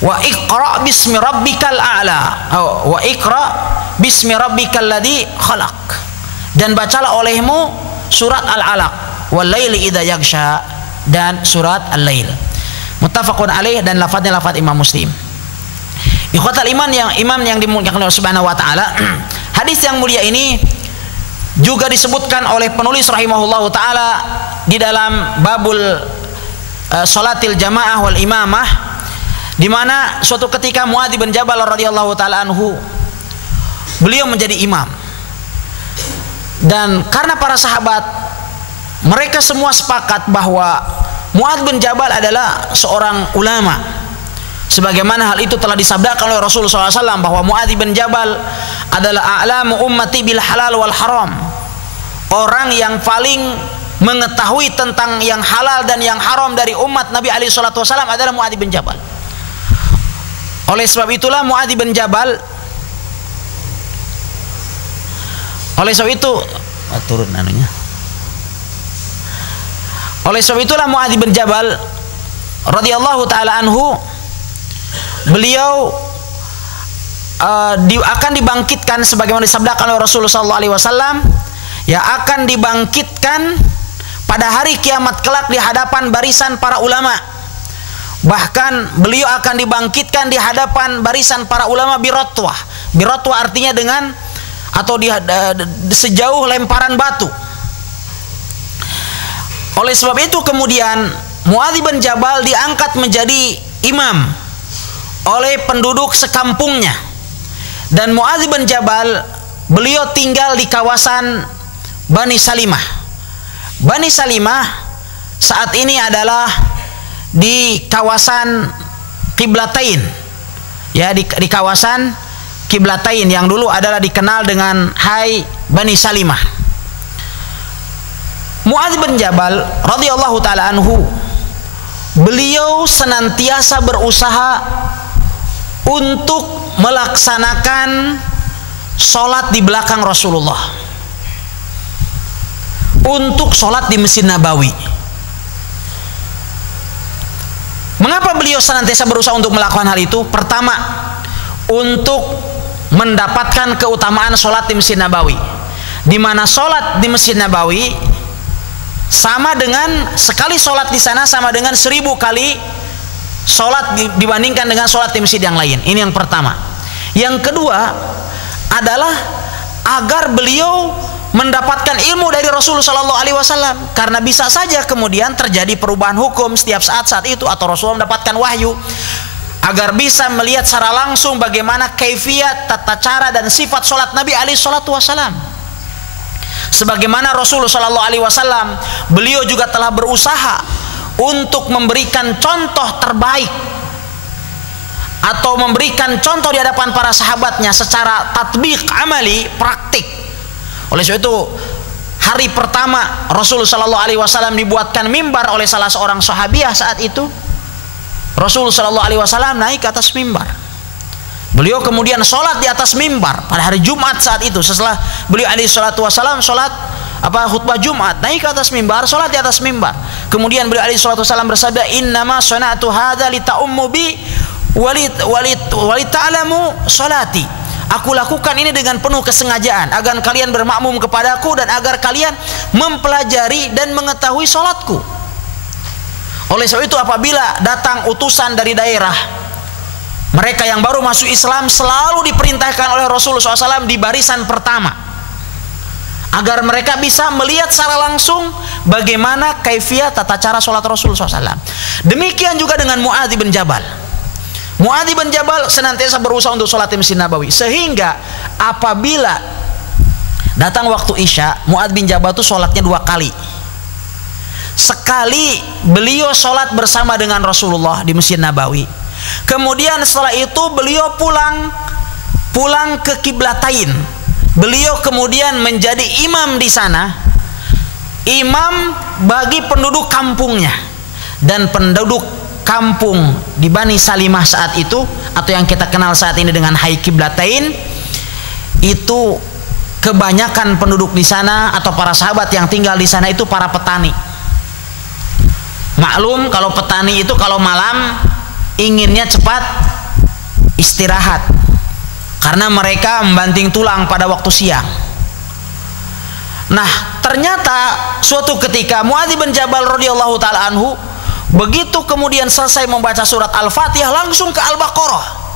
wa iqra bismi rabbikal a'la, wa iqra bismi rabbikal ladzi khalaq, dan bacalah olehmu surat al-alaq, wal laili idza yaghsha, dan surat al-lail. Muttafaqun alaih, dan lafadznya lafadz Imam Muslim. Ikhwatal iman yang dimuliakan oleh Subhanahu wa taala, hadis yang mulia ini juga disebutkan oleh penulis rahimahullahu taala di dalam babul salatil jamaah wal imamah, di mana suatu ketika Mu'adz bin Jabal radhiyallahu taala anhu beliau menjadi imam, dan karena para sahabat mereka semua sepakat bahwa Mu'adz bin Jabal adalah seorang ulama, sebagaimana hal itu telah disabdakan oleh Rasulullah SAW bahwa Mu'adz bin Jabal adalah a'lamu ummati bil halal wal haram, orang yang paling mengetahui tentang yang halal dan yang haram dari umat Nabi alaihi salatu wasallam adalah Mu'adz bin Jabal. Oleh sebab itulah Mu'adz bin Jabal, oleh sebab itu turun anunya. Oleh sebab itulah Mu'adz bin Jabal radhiyallahu taala anhu, beliau akan dibangkitkan sebagaimana disabdakan oleh Rasulullah SAW, ya, akan dibangkitkan pada hari kiamat kelak di hadapan barisan para ulama. Bahkan beliau akan dibangkitkan di hadapan barisan para ulama birotwah. Birotwah artinya dengan atau sejauh lemparan batu. Oleh sebab itu kemudian Mu'adz bin Jabal diangkat menjadi imam oleh penduduk sekampungnya. Dan Mu'adz bin Jabal, beliau tinggal di kawasan Bani Salimah. Bani Salimah saat ini adalah di kawasan Qiblatain, ya, di kawasan Qiblatain yang dulu adalah dikenal dengan Hai Bani Salimah. Mu'adz bin Jabal radhiyallahu taala anhu, beliau senantiasa berusaha untuk melaksanakan sholat di belakang Rasulullah, untuk sholat di Masjid Nabawi. Mengapa beliau senantiasa berusaha untuk melakukan hal itu? Pertama, untuk mendapatkan keutamaan sholat di Masjid Nabawi, di mana sholat di Masjid Nabawi sama dengan sekali sholat di sana sama dengan 1000 kali sholat dibandingkan dengan sholat di masjid yang lain. Ini yang pertama. Yang kedua adalah agar beliau mendapatkan ilmu dari Rasulullah SAW, karena bisa saja kemudian terjadi perubahan hukum setiap saat itu, atau Rasulullah mendapatkan wahyu, agar bisa melihat secara langsung bagaimana kaifiat, tata cara dan sifat sholat Nabi SAW. Sebagaimana Rasulullah SAW, beliau juga telah berusaha untuk memberikan contoh terbaik atau memberikan contoh di hadapan para sahabatnya secara tatbiq amali, praktik. Oleh sebab itu hari pertama Rasulullah SAW dibuatkan mimbar oleh salah seorang sahabiah. Saat itu Rasulullah SAW naik ke atas mimbar. Beliau kemudian sholat di atas mimbar pada hari Jumat saat itu. Setelah beliau alaihi salatu wasallam sholat khutbah Jumat, naik ke atas mimbar, sholat di atas mimbar. Kemudian beliau alaihi salatu wasallam bersabda, innama sana'tu hadza lita'ummu bi walita'lamu sholati. Aku lakukan ini dengan penuh kesengajaan agar kalian bermakmum kepadaku dan agar kalian mempelajari dan mengetahui sholatku. Oleh sebab itu apabila datang utusan dari daerah, mereka yang baru masuk Islam selalu diperintahkan oleh Rasulullah SAW di barisan pertama, agar mereka bisa melihat secara langsung bagaimana kaifiat tata cara sholat Rasulullah SAW. Demikian juga dengan Mu'adz bin Jabal. Muadz bin Jabal senantiasa berusaha untuk sholat di Masjid Nabawi, sehingga apabila datang waktu Isya, Muadz bin Jabal itu sholatnya 2 kali. Sekali beliau sholat bersama dengan Rasulullah di Masjid Nabawi, kemudian setelah itu beliau pulang ke Qiblatain. Beliau kemudian menjadi imam di sana, imam bagi penduduk kampungnya. Dan penduduk kampung di Bani Salimah saat itu, atau yang kita kenal saat ini dengan Hai Qiblatain, itu kebanyakan penduduk di sana atau para sahabat yang tinggal di sana itu para petani. Maklum kalau petani itu kalau malam inginnya cepat istirahat, karena mereka membanting tulang pada waktu siang. Nah, ternyata suatu ketika Muadz bin Jabal radhiyallahu taala anhu begitu kemudian selesai membaca surat Al-Fatihah, langsung ke Al-Baqarah.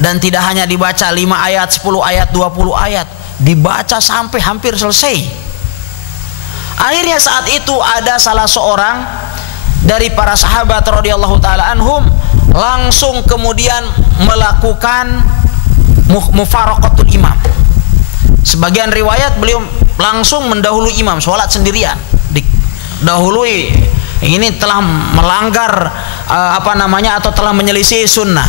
Dan tidak hanya dibaca 5 ayat, 10 ayat, 20 ayat, dibaca sampai hampir selesai. Akhirnya saat itu ada salah seorang dari para sahabat radhiyallahu taala anhum langsung kemudian melakukan mufaraqatul imam. Sebagian riwayat beliau langsung mendahului imam, sholat sendirian, didahului. Ini telah melanggar atau telah menyelisih sunnah.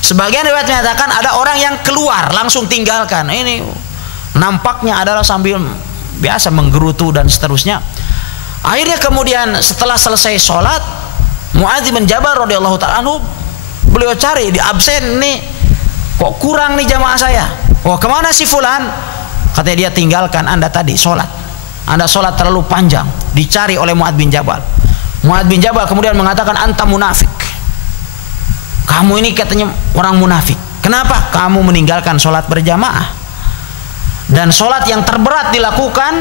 Sebagian riwayat menyatakan ada orang yang keluar langsung tinggalkan. Ini nampaknya adalah sambil biasa menggerutu dan seterusnya. Akhirnya kemudian setelah selesai sholat, Muadz bin Jabal radhiyallahu ta'ala anhu, beliau cari di absen nih, kok kurang nih jamaah saya. Wah, kemana si fulan? Katanya dia tinggalkan Anda tadi sholat. Anda sholat terlalu panjang. Dicari oleh Muadz bin Jabal. Muadz bin Jabal kemudian mengatakan, anta munafik. Kamu ini katanya orang munafik. Kenapa? Kamu meninggalkan sholat berjamaah. Dan sholat yang terberat dilakukan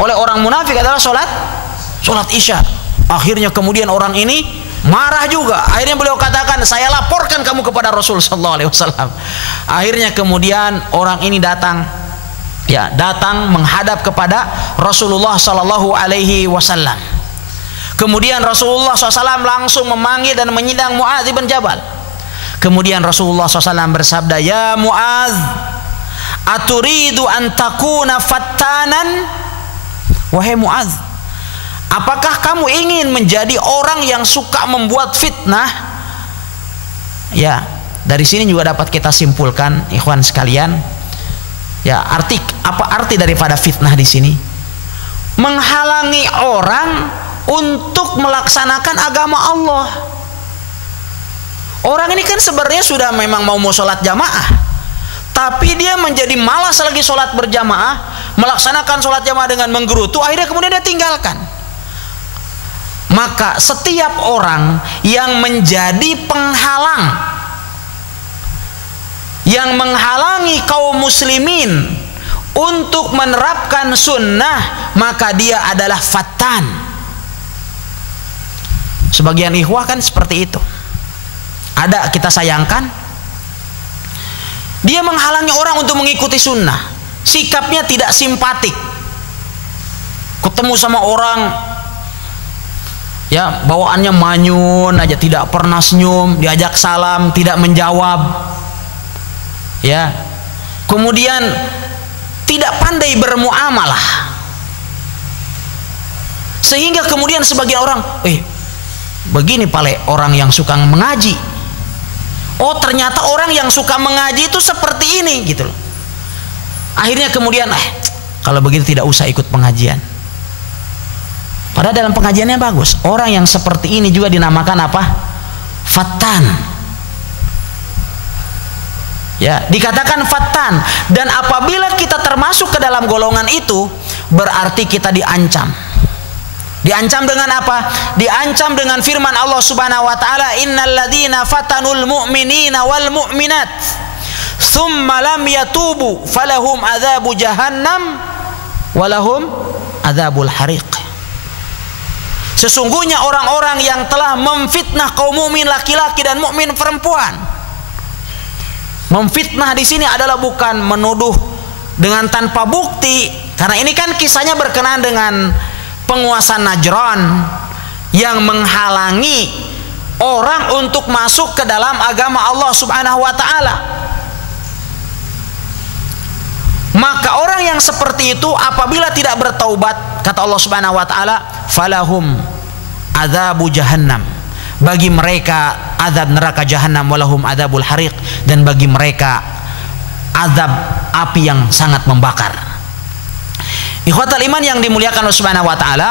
oleh orang munafik adalah sholat Isya. Akhirnya kemudian orang ini marah juga. Akhirnya beliau katakan, saya laporkan kamu kepada Rasul sallallahu alaihi wasallam. Akhirnya kemudian orang ini datang menghadap kepada Rasulullah sallallahu alaihi wasallam. Kemudian Rasulullah SAW langsung memanggil dan menyidang Muadz bin Jabal. Kemudian Rasulullah SAW bersabda, ya Muadz, aturidu an takuna fattanan? Wahai Muadz, apakah kamu ingin menjadi orang yang suka membuat fitnah? Ya, dari sini juga dapat kita simpulkan, ikhwan sekalian, ya, apa arti daripada fitnah di sini? Menghalangi orang untuk melaksanakan agama Allah. Orang ini kan sebenarnya sudah memang mau sholat jamaah, tapi dia menjadi malas lagi sholat berjamaah, melaksanakan sholat jamaah dengan menggerutu, akhirnya kemudian dia tinggalkan. Maka setiap orang yang menjadi penghalang, yang menghalangi kaum muslimin untuk menerapkan sunnah, maka dia adalah fattan. Sebagian ikhwah kan seperti itu. Ada, kita sayangkan, dia menghalangi orang untuk mengikuti sunnah. Sikapnya tidak simpatik. Ketemu sama orang, ya bawaannya manyun aja, tidak pernah senyum, diajak salam tidak menjawab, ya. Kemudian tidak pandai bermuamalah, sehingga kemudian sebagian orang, begini pale orang yang suka mengaji. Oh, ternyata orang yang suka mengaji itu seperti ini, gitu loh. Akhirnya kemudian, kalau begitu tidak usah ikut pengajian. Padahal dalam pengajiannya bagus. Orang yang seperti ini juga dinamakan apa? Fattan. Ya, dikatakan fattan. Dan apabila kita termasuk ke dalam golongan itu, berarti kita diancam. Diancam dengan apa? Diancam dengan firman Allah Subhanahu wa taala, innal ladzina fatanul mu'minina wal mu'minat tsumma lam yatubu falahum adzabu jahannam walahum adzabul hariq. Sesungguhnya orang-orang yang telah memfitnah kaum mukmin laki-laki dan mukmin perempuan. Memfitnah di sini adalah bukan menuduh dengan tanpa bukti, karena ini kan kisahnya berkenaan dengan penguasa Najran yang menghalangi orang untuk masuk ke dalam agama Allah Subhanahu wa taala. Maka orang yang seperti itu apabila tidak bertaubat, kata Allah Subhanahu wa taala, falahum adzabu jahannam, bagi mereka azab neraka jahanam, walahum adzabul hariq, dan bagi mereka azab api yang sangat membakar. Ikhwatal iman yang dimuliakan Allah Subhanahu wa taala,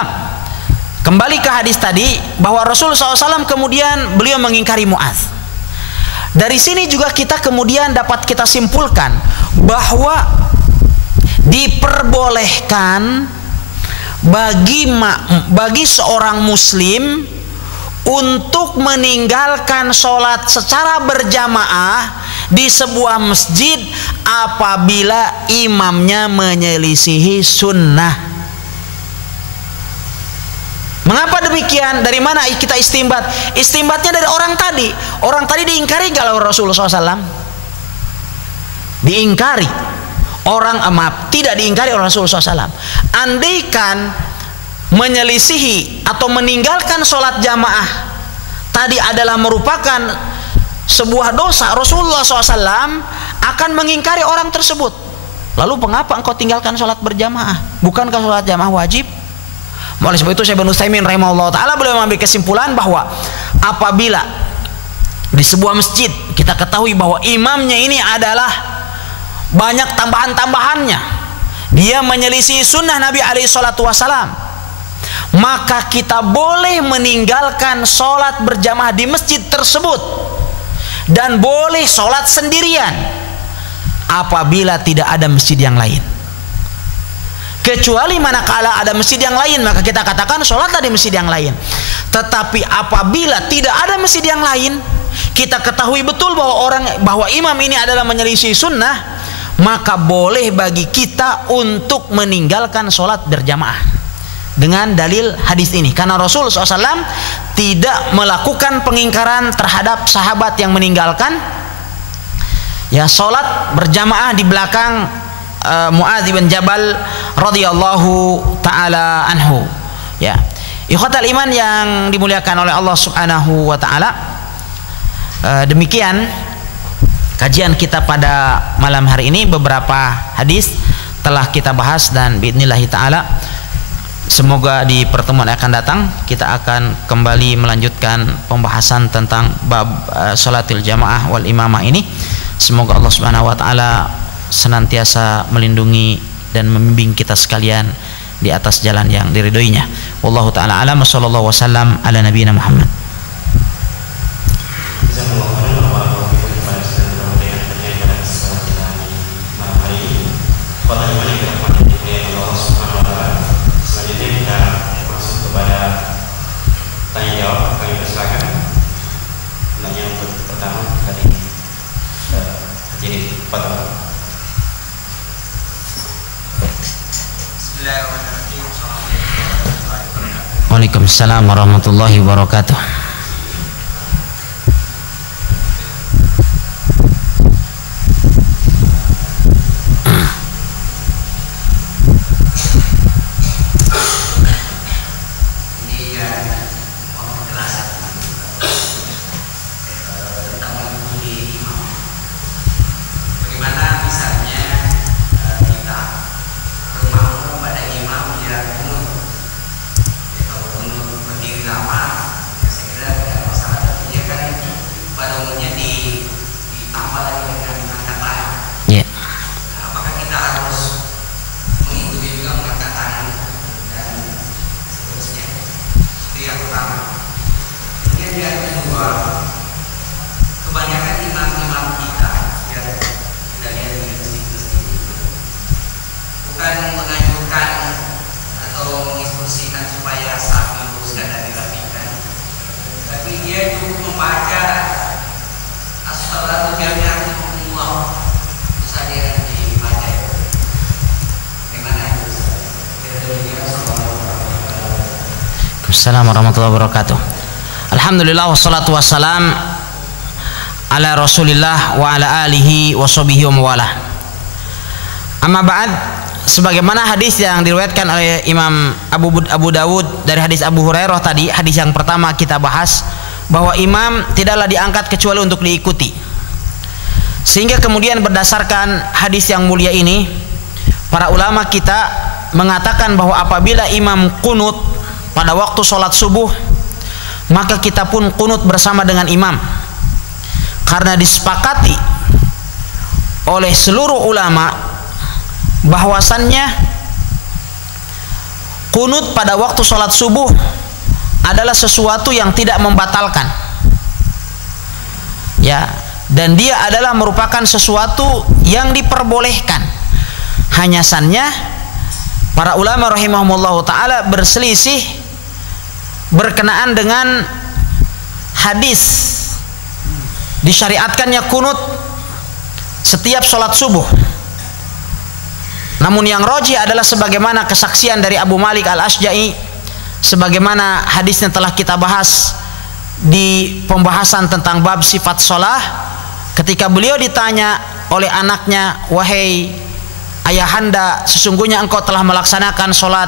kembali ke hadis tadi bahwa Rasulullah SAW kemudian beliau mengingkari Mu'adz. Dari sini juga kita kemudian dapat kita simpulkan bahwa diperbolehkan bagi seorang muslim untuk meninggalkan sholat secara berjamaah di sebuah masjid apabila imamnya menyelisihi sunnah. Mengapa demikian? Dari mana kita istimbat? Istimbatnya dari orang tadi. Orang tadi diingkari gak oleh Rasulullah SAW? Diingkari. Tidak diingkari oleh Rasulullah SAW. Andaikan menyelisihi atau meninggalkan sholat jamaah tadi adalah merupakan sebuah dosa, Rasulullah SAW akan mengingkari orang tersebut. Lalu mengapa engkau tinggalkan sholat berjamaah? Bukankah sholat jamaah wajib? Oleh sebab itu Syekh Ibnu Utsaimin rahimahullah ta'ala beliau mengambil kesimpulan bahwa apabila di sebuah masjid kita ketahui bahwa imamnya ini adalah banyak tambahan-tambahannya, dia menyelisih sunnah Nabi alaihi salatu wasalam, maka kita boleh meninggalkan sholat berjamaah di masjid tersebut dan boleh sholat sendirian apabila tidak ada masjid yang lain. Kecuali manakala ada masjid yang lain, maka kita katakan sholatlah di masjid yang lain. Tetapi apabila tidak ada masjid yang lain, kita ketahui betul bahwa imam ini adalah menyelisih sunnah, maka boleh bagi kita untuk meninggalkan sholat berjamaah dengan dalil hadis ini. Karena Rasulullah SAW tidak melakukan pengingkaran terhadap sahabat yang meninggalkan sholat berjamaah di belakang Mu'adz bin Jabal radhiyallahu taala anhu. Ya, ikhwatal iman yang dimuliakan oleh Allah Subhanahu wa taala, demikian kajian kita pada malam hari ini. Beberapa hadis telah kita bahas dan biidznillah taala semoga di pertemuan yang akan datang kita akan kembali melanjutkan pembahasan tentang bab salatil jamaah wal imamah ini. Semoga Allah Subhanahu wa taala senantiasa melindungi dan membimbing kita sekalian di atas jalan yang diridhoinya. Wallahu taala alam, sallallahu wasallam ala nabiyina Muhammad. Waalaikumsalam warahmatullahi wabarakatuh. Assalamualaikum warahmatullahi wabarakatuh. Alhamdulillah wassalatu wassalam ala Rasulillah wa ala alihi wa sahbihi wa mawalah. Amma ba'd, sebagaimana hadis yang diriwayatkan oleh Imam Abu Dawud dari hadis Abu Hurairah tadi, hadis yang pertama kita bahas bahwa imam tidaklah diangkat kecuali untuk diikuti. Sehingga kemudian berdasarkan hadis yang mulia ini, para ulama kita mengatakan bahwa apabila imam kunut pada waktu sholat subuh, maka kita pun kunut bersama dengan imam, karena disepakati oleh seluruh ulama bahwasannya kunut pada waktu sholat subuh adalah sesuatu yang tidak membatalkan, ya, dan dia adalah merupakan sesuatu yang diperbolehkan. Hanya saja para ulama rahimahumullah taala berselisih berkenaan dengan hadis disyariatkannya kunut setiap sholat subuh. Namun yang rajih adalah sebagaimana kesaksian dari Abu Malik Al-Asja'i, sebagaimana hadisnya telah kita bahas di pembahasan tentang bab sifat sholat, ketika beliau ditanya oleh anaknya, wahai ayahanda, sesungguhnya engkau telah melaksanakan sholat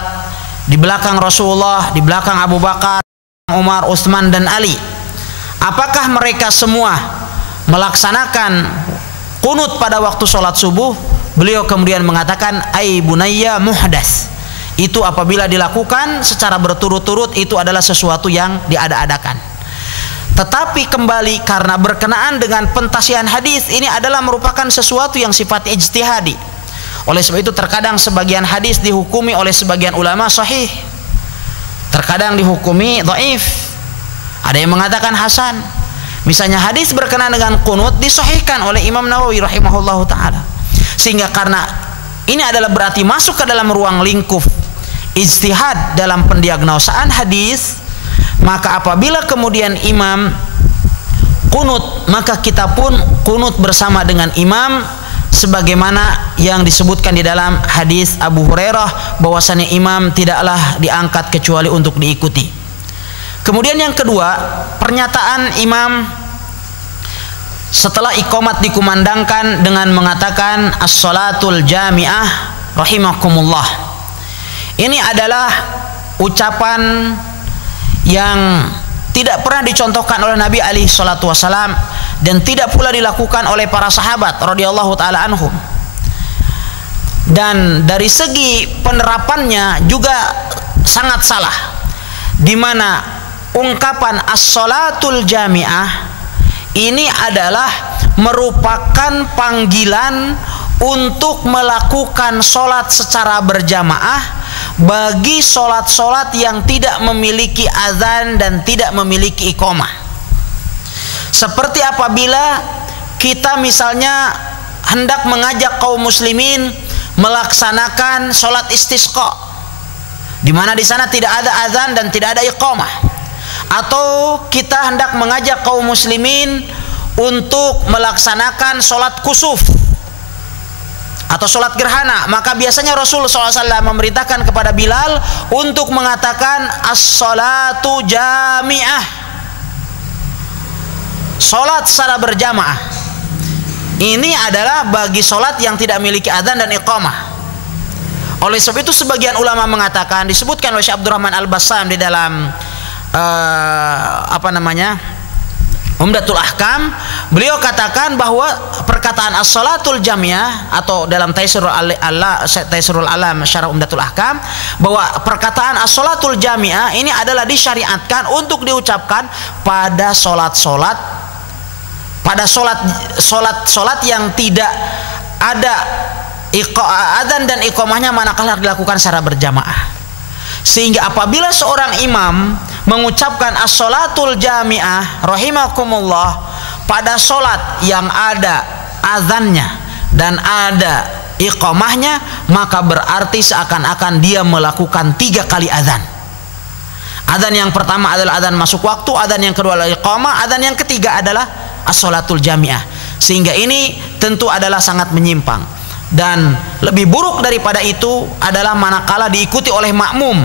di belakang Rasulullah, di belakang Abu Bakar, Umar, Utsman dan Ali, apakah mereka semua melaksanakan kunut pada waktu sholat subuh? Beliau kemudian mengatakan, ai bunayya muhdas, itu apabila dilakukan secara berturut-turut itu adalah sesuatu yang diada-adakan. Tetapi kembali, karena berkenaan dengan pentasihan hadis, ini adalah merupakan sesuatu yang sifat ijtihadi. Oleh sebab itu terkadang sebagian hadis dihukumi oleh sebagian ulama sahih, terkadang dihukumi dhaif, ada yang mengatakan hasan. Misalnya hadis berkenaan dengan kunut disahihkan oleh Imam Nawawi rahimahullahu taala. Sehingga karena ini adalah berarti masuk ke dalam ruang lingkup ijtihad dalam pendiagnosaan hadis, maka apabila kemudian imam kunut, maka kita pun kunut bersama dengan imam, sebagaimana yang disebutkan di dalam hadis Abu Hurairah bahwasanya imam tidaklah diangkat kecuali untuk diikuti. Kemudian yang kedua, pernyataan imam setelah iqamat dikumandangkan dengan mengatakan as-salatul jami'ah rahimakumullah. Ini adalah ucapan yang tidak pernah dicontohkan oleh Nabi alaihi salatu wasalam dan tidak pula dilakukan oleh para sahabat radhiyallahu taala anhum. Dan dari segi penerapannya juga sangat salah, di mana ungkapan as-salatul jami'ah ini adalah merupakan panggilan untuk melakukan sholat secara berjamaah bagi sholat-sholat yang tidak memiliki azan dan tidak memiliki iqamah. Seperti apabila kita misalnya hendak mengajak kaum muslimin melaksanakan sholat istisqa, di mana di sana tidak ada azan dan tidak ada iqamah. Atau kita hendak mengajak kaum muslimin untuk melaksanakan sholat kusuf atau sholat gerhana, maka biasanya Rasulullah SAW memerintahkan kepada Bilal untuk mengatakan as-salatu jami'ah, sholat secara berjamaah. Ini adalah bagi sholat yang tidak memiliki adzan dan iqamah. Oleh sebab itu sebagian ulama mengatakan, disebutkan oleh Syekh Abdurrahman Al-Bassam di dalam Umdatul Ahkam, beliau katakan bahwa perkataan as-salatul jami'ah, atau dalam Taisirul Alam Syarah Umdatul Ahkam, bahwa perkataan as-salatul jami'ah ini adalah disyariatkan untuk diucapkan pada sholat yang tidak ada adzan dan iqamahnya manakala dilakukan secara berjamaah. Sehingga apabila seorang imam mengucapkan as-salatul jami'ah rahimakumullah pada sholat yang ada azannya dan ada iqamahnya, maka berarti seakan-akan dia melakukan 3 kali azan. Azan yang pertama adalah azan masuk waktu, azan yang kedua adalah iqamah, azan yang ketiga adalah as-salatul jami'ah. Sehingga ini tentu adalah sangat menyimpang. Dan lebih buruk daripada itu adalah manakala diikuti oleh makmum,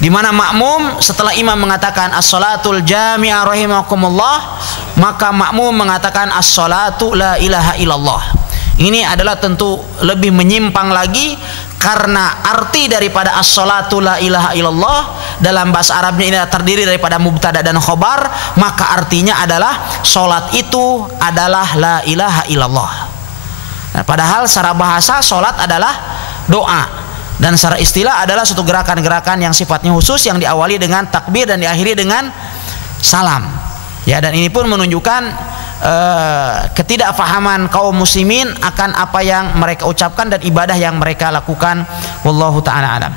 di mana makmum setelah imam mengatakan as-salatul jami'ah rahimakumullah, maka makmum mengatakan as-salatu la ilaha illallah. Ini adalah tentu lebih menyimpang lagi, karena arti daripada as-salatu la ilaha illallah dalam bahasa Arabnya ini terdiri daripada mubtada dan khobar, maka artinya adalah solat itu adalah la ilaha illallah. Nah, padahal secara bahasa solat adalah doa, dan secara istilah adalah suatu gerakan-gerakan yang sifatnya khusus yang diawali dengan takbir dan diakhiri dengan salam. Ya, dan ini pun menunjukkan ketidakfahaman kaum muslimin akan apa yang mereka ucapkan dan ibadah yang mereka lakukan. Wallahu ta'ala alam.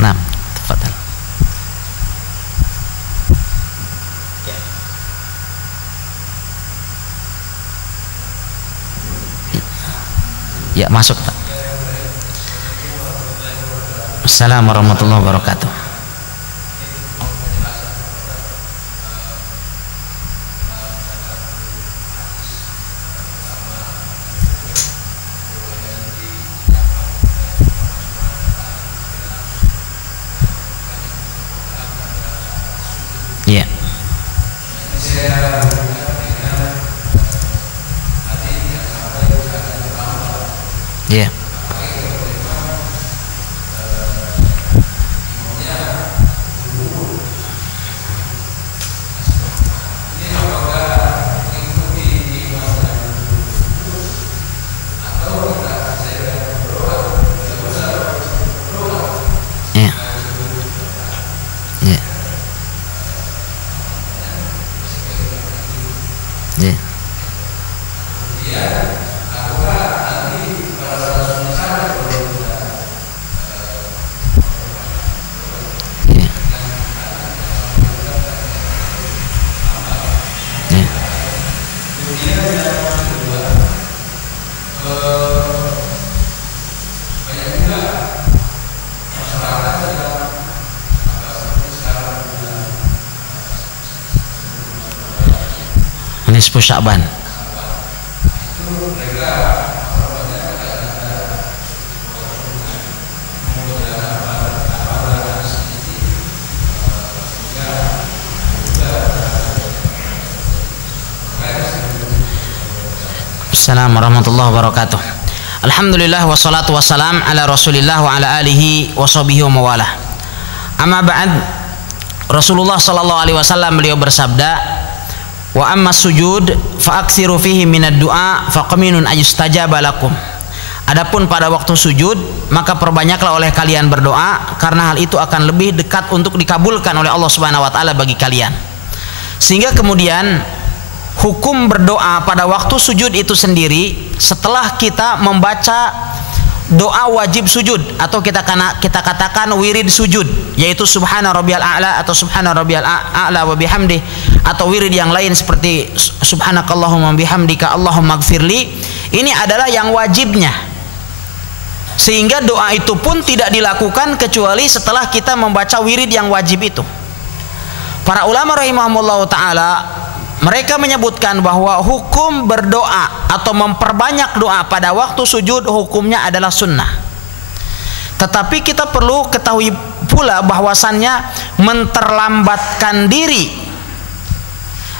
Nah, tafadhal. Ya, masuk. Assalamualaikum warahmatullahi wabarakatuh. Ya. Ya. Nisfu Sya'ban. Assalamualaikum warahmatullahi wabarakatuh. Alhamdulillah wassalatu wassalam ala Rasulillah wa ala alihi wa sahbihi wa mawalah. Amma ba'd. Rasulullah sallallahu alaihi wasallam beliau bersabda, wa amma sujud fa aksiru fihi minad du'a fa qaminun ayustajaba lakum. Adapun pada waktu sujud, maka perbanyaklah oleh kalian berdoa, karena hal itu akan lebih dekat untuk dikabulkan oleh Allah Subhanahu wa taala bagi kalian. Sehingga kemudian hukum berdoa pada waktu sujud itu sendiri, setelah kita membaca doa wajib sujud atau kita katakan wirid sujud, yaitu subhana rabbiyal a'la atau subhana rabbiyal a'la wa bihamdi, atau wirid yang lain seperti subhanakallahumma bihamdika allahumma gfirli, ini adalah yang wajibnya, sehingga doa itu pun tidak dilakukan kecuali setelah kita membaca wirid yang wajib itu. Para ulama rahimahumullah ta'ala, mereka menyebutkan bahwa hukum berdoa atau memperbanyak doa pada waktu sujud hukumnya adalah sunnah. Tetapi kita perlu ketahui pula bahwasannya menterlambatkan diri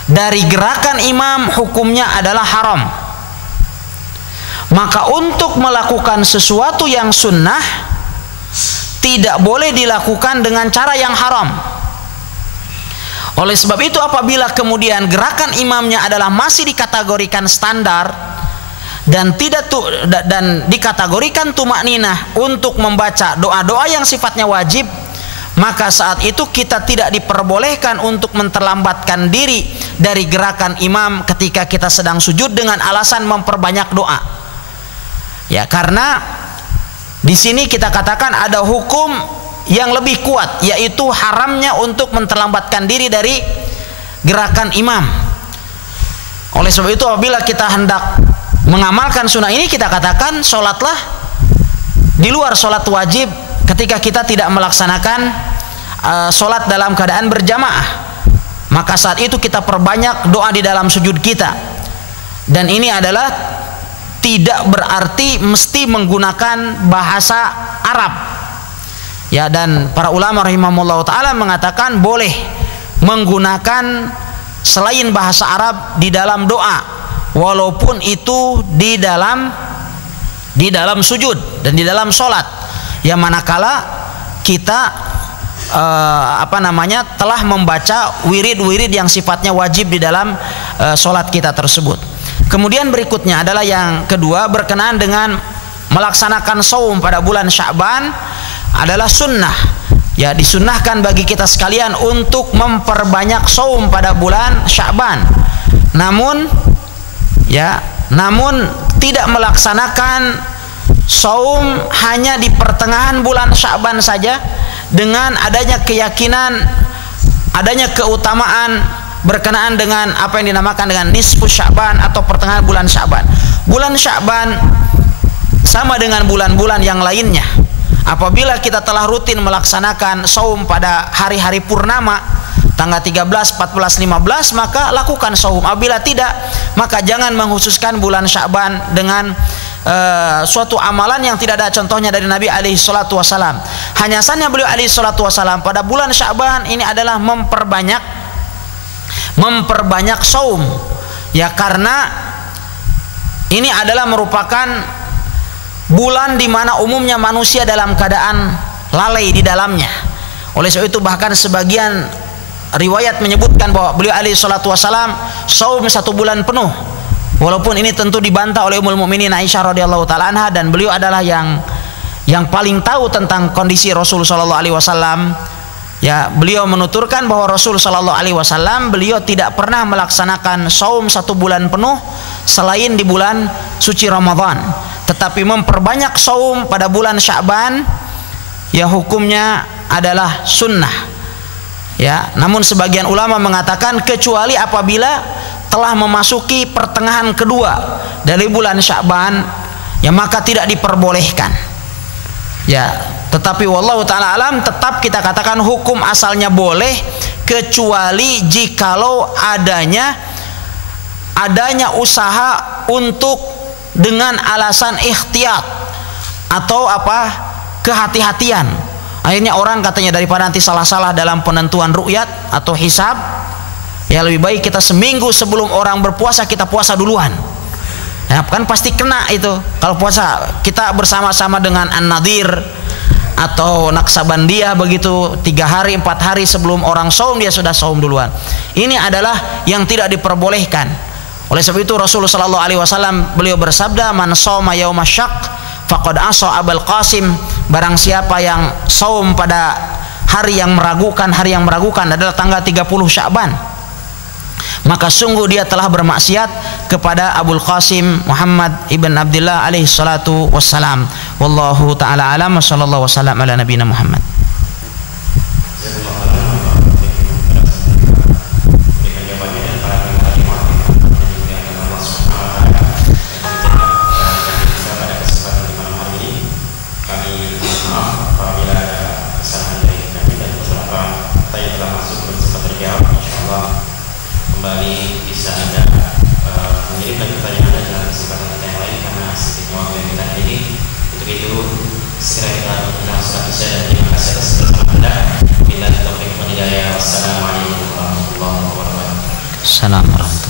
dari gerakan imam hukumnya adalah haram. Maka untuk melakukan sesuatu yang sunnah tidak boleh dilakukan dengan cara yang haram. Oleh sebab itu, apabila kemudian gerakan imamnya adalah masih dikategorikan standar dan dikategorikan tumakninah untuk membaca doa-doa yang sifatnya wajib, maka saat itu kita tidak diperbolehkan untuk menterlambatkan diri dari gerakan imam ketika kita sedang sujud dengan alasan memperbanyak doa. Ya, karena di sini kita katakan ada hukum yang lebih kuat, yaitu haramnya untuk menterlambatkan diri dari gerakan imam. Oleh sebab itu, apabila kita hendak mengamalkan sunnah ini, kita katakan sholatlah di luar sholat wajib ketika kita tidak melaksanakan sholat dalam keadaan berjamaah. Maka saat itu kita perbanyak doa di dalam sujud kita, dan ini adalah tidak berarti mesti menggunakan bahasa Arab. Ya, dan para ulama rahimahumullah taala mengatakan boleh menggunakan selain bahasa Arab di dalam doa, walaupun itu di dalam sujud dan di dalam sholat. Ya, manakala kita telah membaca wirid-wirid yang sifatnya wajib di dalam sholat kita tersebut. Kemudian berikutnya adalah yang kedua, berkenaan dengan melaksanakan saum pada bulan Sya'ban adalah sunnah. Ya, disunnahkan bagi kita sekalian untuk memperbanyak saum pada bulan Sya'ban. Namun tidak melaksanakan saum hanya di pertengahan bulan Sya'ban saja, dengan adanya keyakinan adanya keutamaan berkenaan dengan apa yang dinamakan dengan nisfu Sya'ban atau pertengahan bulan Sya'ban. Bulan Sya'ban sama dengan bulan-bulan yang lainnya. Apabila kita telah rutin melaksanakan saum pada hari-hari purnama, tanggal 13, 14, 15, maka lakukan saum. Apabila tidak, maka jangan mengkhususkan bulan Sya'ban dengan suatu amalan yang tidak ada contohnya dari Nabi alaihi salatu wasalam. Hanya saja beliau alaihi salatu wasalam pada bulan Sya'ban ini adalah memperbanyak saum. Ya, karena ini adalah merupakan bulan di mana umumnya manusia dalam keadaan lalai di dalamnya. Oleh sebab itu bahkan sebagian riwayat menyebutkan bahwa beliau alaihi salatu wasalam saum 1 bulan penuh. Walaupun ini tentu dibantah oleh Ummul Mukminin Aisyah radhiyallahu taala anha, dan beliau adalah yang paling tahu tentang kondisi Rasul sallallahu alaihi wasallam. Ya, beliau menuturkan bahwa Rasul sallallahu alaihi wasallam beliau tidak pernah melaksanakan saum 1 bulan penuh selain di bulan suci Ramadan, tetapi memperbanyak saum pada bulan Sya'ban ya hukumnya adalah sunnah. Ya, namun sebagian ulama mengatakan kecuali apabila telah memasuki pertengahan kedua dari bulan Sya'ban, ya maka tidak diperbolehkan. Ya, tetapi wallahu taala alam tetap kita katakan hukum asalnya boleh, kecuali jikalau adanya usaha untuk dengan alasan ikhtiyat atau kehati-hatian. Akhirnya orang katanya daripada nanti salah-salah dalam penentuan ru'yat atau hisab, ya lebih baik kita seminggu sebelum orang berpuasa kita puasa duluan. Ya, kan pasti kena itu. Kalau puasa kita bersama-sama dengan An-Nadir atau Naksabandiyah begitu, 3 hari 4 hari sebelum orang saum dia sudah saum duluan. Ini adalah yang tidak diperbolehkan. Oleh sebab itu Rasulullah sallallahu alaihi wasallam beliau bersabda, "Man shauma yauma syak faqad asa Abul Qasim." Barang siapa yang saum pada hari yang meragukan adalah tanggal 30 Sya'ban, maka sungguh dia telah bermaksiat kepada Abul Qasim Muhammad ibn Abdullah alaihi salatu wassalam. Wallahu ta'ala alam wa sallallahu wasallam ala nabiyina Muhammad. Kembali bisa Anda mengirimkan pertanyaan Anda dalam kesempatan kita yang lain, karena sedikit waktu yang kita hadiri. Untuk itu segera kita tutup surat bisa, dan terima kasih atas bersama Anda. Bila taufik wal hidayah. Wassalamualaikum warahmatullahi wabarakatuh. Assalamualaikum.